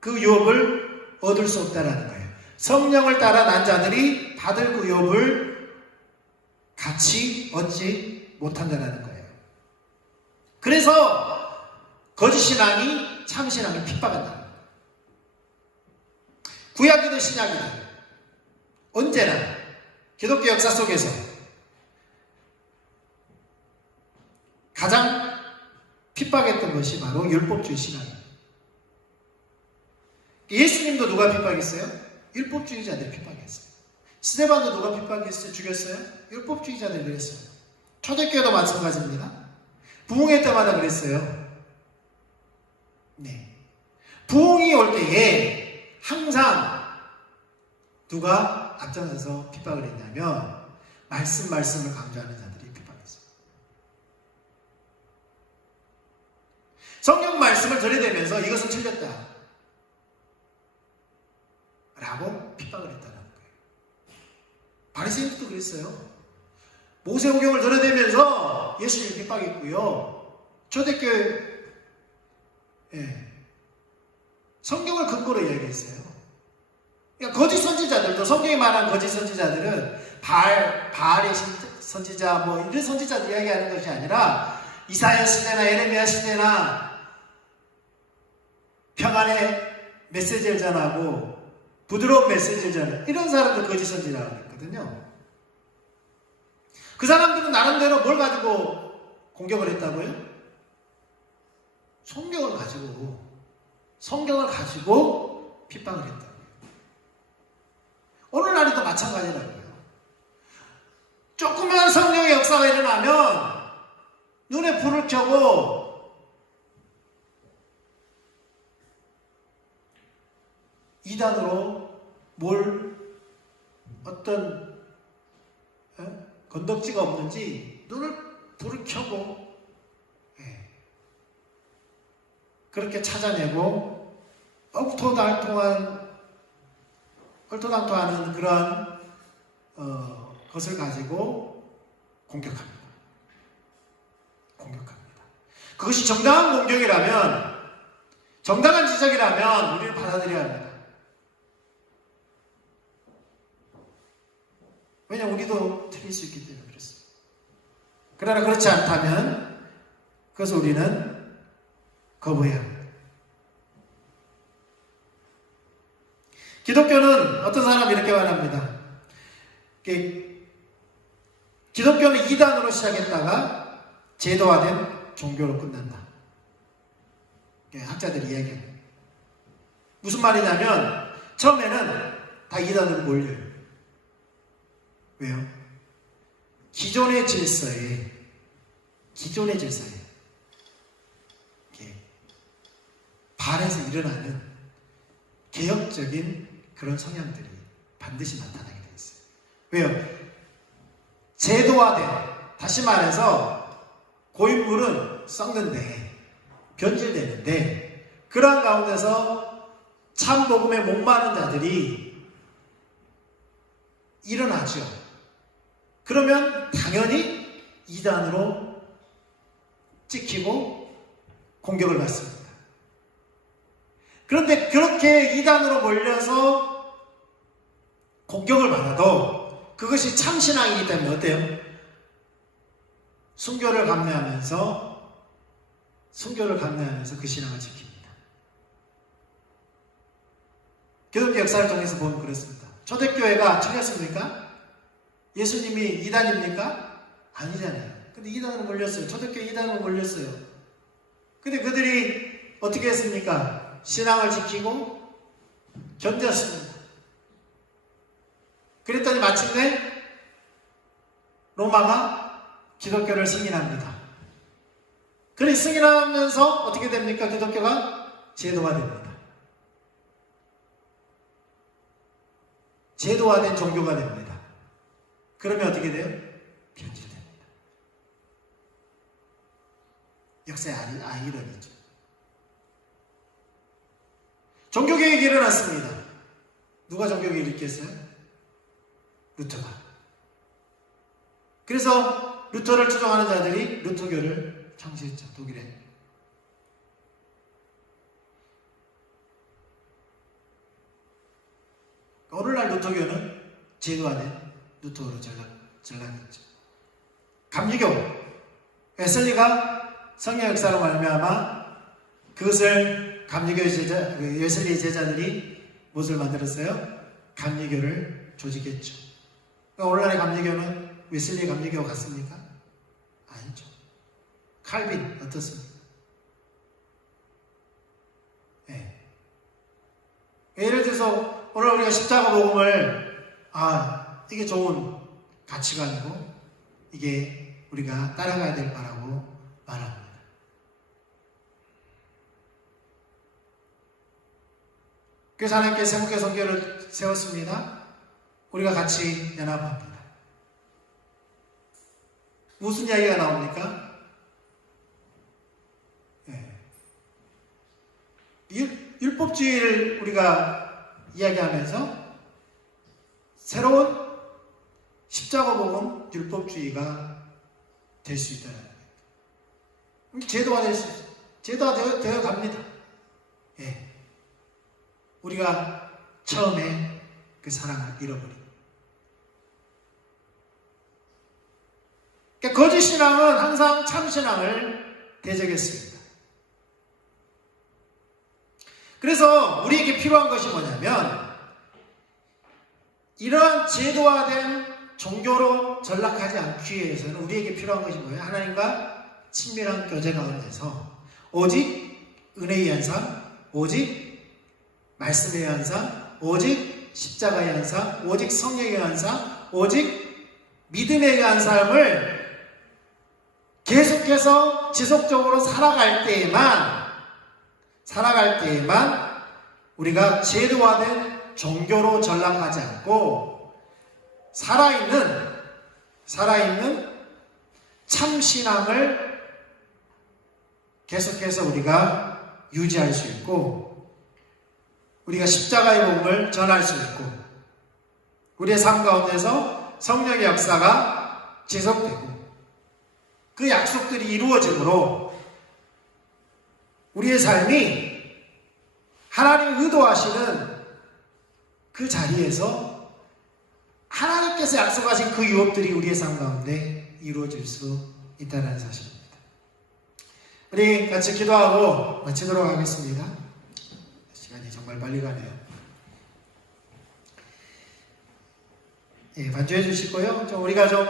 그 유업을 얻을 수 없다는 거예요. 성령을 따라 난 자들이 받을 그 유업을 같이 얻지 못한다는 거예요. 그래서 거짓 신앙이 참 신앙을 핍박한다. 구약이든 신약이든 언제나 기독교 역사 속에서 가장 핍박했던 것이 바로 율법주의 신앙입니다. 예수님도 누가 핍박했어요? 율법주의자들이 핍박했어요. 스데반도 누가 핍박했어요? 죽였어요? 율법주의자들이 그랬어요. 초대교회도 마찬가지입니다. 부흥회 때마다 그랬어요. 네. 부흥이 올 때에 항상 누가 앞장서서 핍박을 했냐면 말씀을 강조하는 자들이 핍박했어요. 성경 말씀을 들이대면서 이것은 틀렸다 라고 핍박을 했다는 거예요. 바리새인들도 그랬어요. 모세오경을 들이대면서 예수님을 핍박했고요. 초대교회 성경을 근거로 이야기했어요. 그러니까 거짓 선지자들도, 성경이 말한 거짓 선지자들은 바알의 선지자 뭐 이런 선지자들 이야기하는 것이 아니라 이사야 시대나 예레미야 시대나 평안의 메시지를 전하고 부드러운 메시지를 전하고 이런 사람들 거짓 선지자라고 했거든요. 그 사람들은 나름대로 뭘 가지고 공격을 했다고요? 성경을 가지고 핍박을 했다고요. 오늘날에도 마찬가지라고요. 조그만 성령의 역사가 일어나면 눈에 불을 켜고 이단으로 어떤 건덕지가 없는지 불을 켜고 그렇게 찾아내고 얼토당토하는 그러한 것을 가지고 공격합니다. 그것이 정당한 공격이라면, 정당한 지적이라면 우리는 받아들여야 합니다. 왜냐하면 우리도 틀릴 수 있기 때문에 그렇습니다. 그러나 그렇지 않다면 그것을 우리는 거부해야 합니다. 기독교는 어떤 사람이 이렇게 말합니다. 기독교는 이단으로 시작했다가 제도화된 종교로 끝난다. 학자들이 이야기합니다. 무슨 말이냐면 처음에는 다 이단으로 몰려요. 왜요? 기존의 질서에 발에서 일어나는 개혁적인 그런 성향들이 반드시 나타나게 되어 있어요. 왜요? 제도화된, 다시 말해서 고인물은 썩는데, 변질되는데, 그러한 가운데서 참 복음에 목마른 자들이 일어나죠. 그러면 당연히 이단으로 찍히고 공격을 받습니다. 그런데 그렇게 이단으로 몰려서 공격을 받아도 그것이 참신앙이기 때문에 어때요? 순교를 감내하면서 그 신앙을 지킵니다. 기독교 역사를 통해서 보면 그렇습니다. 초대교회가 틀렸습니까? 예수님이 이단입니까? 아니잖아요. 근데 이단으로 몰렸어요. 초대교회 이단으로 몰렸어요. 근데 그들이 어떻게 했습니까? 신앙을 지키고 견뎠습니다. 그랬더니 마침내 로마가 기독교를 승인합니다. 그래 승인하면서 어떻게 됩니까? 기독교가 제도화됩니다. 제도화된 종교가 됩니다. 그러면 어떻게 돼요? 변질됩니다. 역사의 아이러니죠. 종교개혁이 일어났습니다. 누가 종교개혁을 일으켰어요? 루터가. 그래서 루터를 추종하는 자들이 루터교를 창시했죠. 독일에. 오늘날 루터교는 제도화된 루터로 전락했죠. 감리교, 웨슬리가 성령 역사로 말미암아 그것을 감리교의 웨슬리 제자들이 무엇을 만들었어요? 감리교를 조직했죠. 그러니까 오늘날의 감리교는 웨슬리 감리교 같습니까? 아니죠. 칼빈 어떻습니까? 네. 예를 들어서 오늘 우리가 십자가 복음을 이게 좋은 가치관이고 이게 우리가 따라가야 될 바라고 말합니다. 그래서 하나님께 세목회 선교를 세웠습니다. 우리가 같이 연합합니다. 무슨 이야기가 나옵니까? 율법주의를 우리가 이야기하면서 새로운 십자가 복음 율법주의가 될 수 있다는 거예요. 제도화될 수 있어요. 제도화되어 갑니다. 우리가 처음에 그 사랑을 잃어버린. 그러니까 거짓 신앙은 항상 참 신앙을 대적했습니다. 그래서 우리에게 필요한 것이 뭐냐면 이러한 제도화된 종교로 전락하지 않기 위해서는 우리에게 필요한 것이 뭐예요? 하나님과 친밀한 교제 가운데서 오직 은혜의 현상, 오직 말씀의 현상, 오직 십자가의 현상, 오직 성령의 현상, 오직 믿음의 현상을 계속해서 지속적으로 살아갈 때에만 우리가 제도화된 종교로 전락하지 않고 살아있는 살아있는 참신앙을 계속해서 우리가 유지할 수 있고, 우리가 십자가의 복음을 전할 수 있고, 우리의 삶 가운데서 성령의 역사가 지속되고, 그 약속들이 이루어지므로 우리의 삶이 하나님이 의도하시는 그 자리에서 하나님께서 약속하신 그 유업들이 우리의 삶 가운데 이루어질 수 있다는 사실입니다. 우리 같이 기도하고 마치도록 하겠습니다. 시간이 정말 빨리 가네요. 예, 반주해 주시고요. 우리가 좀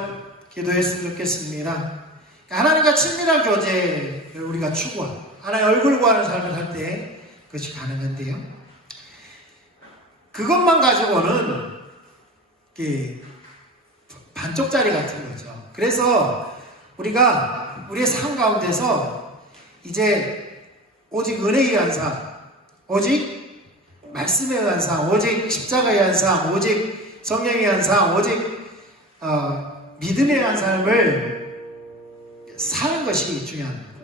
기도했으면 좋겠습니다. 하나님과 친밀한 교제를 우리가 추구하고 하나님 얼굴 구하는 삶을 할 때 그것이 가능한데요. 그것만 가지고는 반쪽짜리 같은 거죠. 그래서 우리가 우리의 삶 가운데서 이제 오직 은혜에 의한 삶, 오직 말씀에 의한 삶, 오직 십자가에 의한 삶, 오직 성령에 의한 삶, 오직 믿음에 의한 삶을 사는 것이 중요합니다.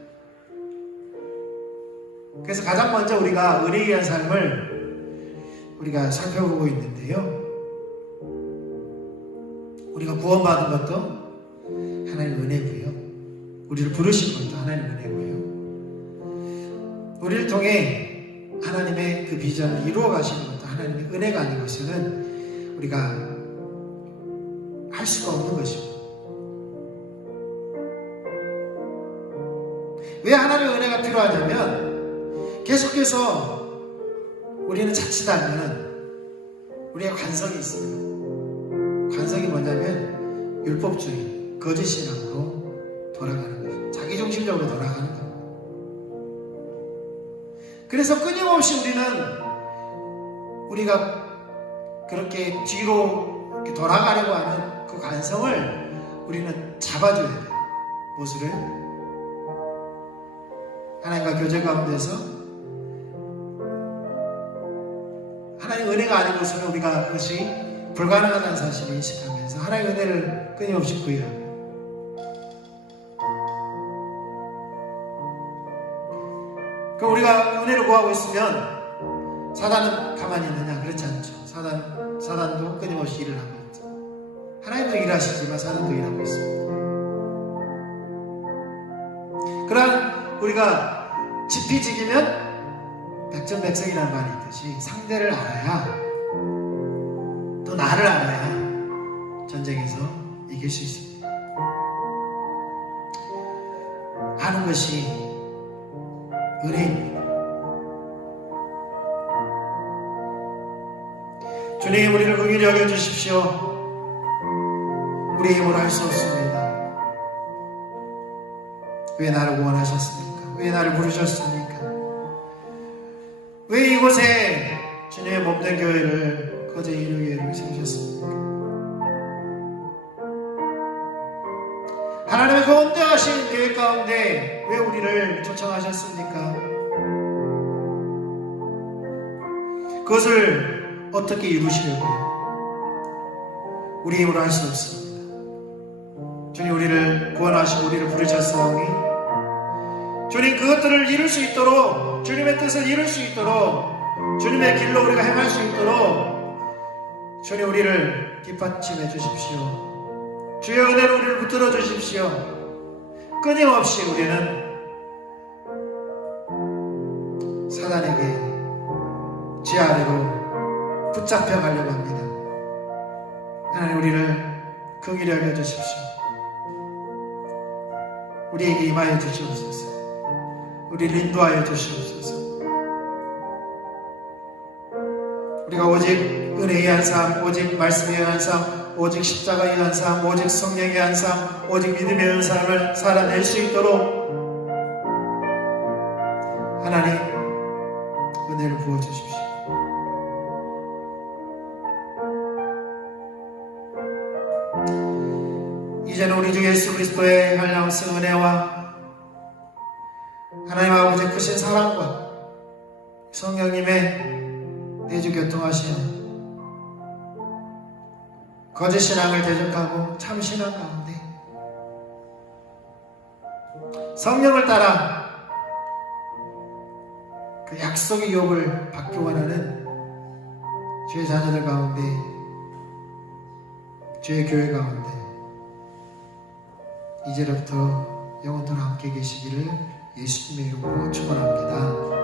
그래서 가장 먼저 우리가 은혜에 의한 삶을 우리가 살펴보고 있는데요. 우리가 구원받은 것도 하나님의 은혜고요. 우리를 부르신 것도 하나님의 은혜고요. 우리를 통해 하나님의 그 비전을 이루어 가시는 것도 하나님의 은혜가 아닌 것은 우리가 할 수가 없는 것입니다. 왜 하나님의 은혜가 필요하냐면 계속해서 우리는 자칫하면 우리의 관성이 있어요. 관성이 뭐냐면 율법주의, 거짓신앙으로 돌아가는 거죠. 자기중심적으로 돌아가는 겁니다. 그래서 끊임없이 우리가 그렇게 뒤로 이렇게 돌아가려고 하는 그 관성을 우리는 잡아줘야 돼요. 무엇을? 하나님과 교제 가운데서 하나님의 은혜가 아닌 것은 우리가 그것이 불가능하다는 사실을 인식하면서 하나님의 은혜를 끊임없이 구해야 합니다. 그럼 우리가 은혜를 구하고 있으면 사단은 가만히 있느냐? 그렇지 않죠. 사단도 끊임없이 일을 하고 있죠. 하나님도 일하시지만 사단도 일하고 있습니다. 그러한 우리가 지피지기면 백전백승이라는 말이 있듯이 상대를 알아야, 또 나를 알아야 전쟁에서 이길 수 있습니다. 아는 것이 은혜입니다. 주님, 우리를 긍휼히 여겨주십시오. 우리의 힘으로 할 수 없습니다. 왜 나를 구원하셨습니까? 왜 나를 부르셨습니까? 왜 이곳에 주님의 몸된 교회를, 거제 일요교회를 세우셨습니까? 하나님의 그 온대하신 계획 가운데 왜 우리를 초청하셨습니까? 그것을 어떻게 이루시려고요? 우리 힘으로 할 수 없습니다. 주님, 우리를 구원하시고 우리를 부르셨사오니 주님, 그것들을 이룰 수 있도록, 주님의 뜻을 이룰 수 있도록, 주님의 길로 우리가 행할 수 있도록 주님, 우리를 뒷받침해 주십시오. 주의 은혜로 우리를 붙들어 주십시오. 끊임없이 우리는 사단에게 지 아래로 붙잡혀 가려고 합니다. 하나님, 우리를 긍휼히 여겨 주십시오. 우리에게 임하여 주시옵소서. 우리를 인도하여 주시옵소서. 우리가 오직 은혜에 의한 삶, 오직 말씀에 의한 삶, 오직 십자가에 의한 삶, 오직 성령에 의한 삶, 오직 믿음에 의한 삶을 살아낼 수 있도록 하나님 은혜를 부어주십시오. 이제는 우리 주 예수 그리스도의 한량성 은혜와 하나님 아버지의 크신 사랑과 성령님의 내주 교통하시는 거짓 신앙을 대적하고 참 신앙 가운데 성령을 따라 그 약속의 유업을 받기 원하는 주의 자녀들 가운데, 주의 교회 가운데 이제부터 영원토록 함께 계시기를 예수님의 이름으로 축원합니다.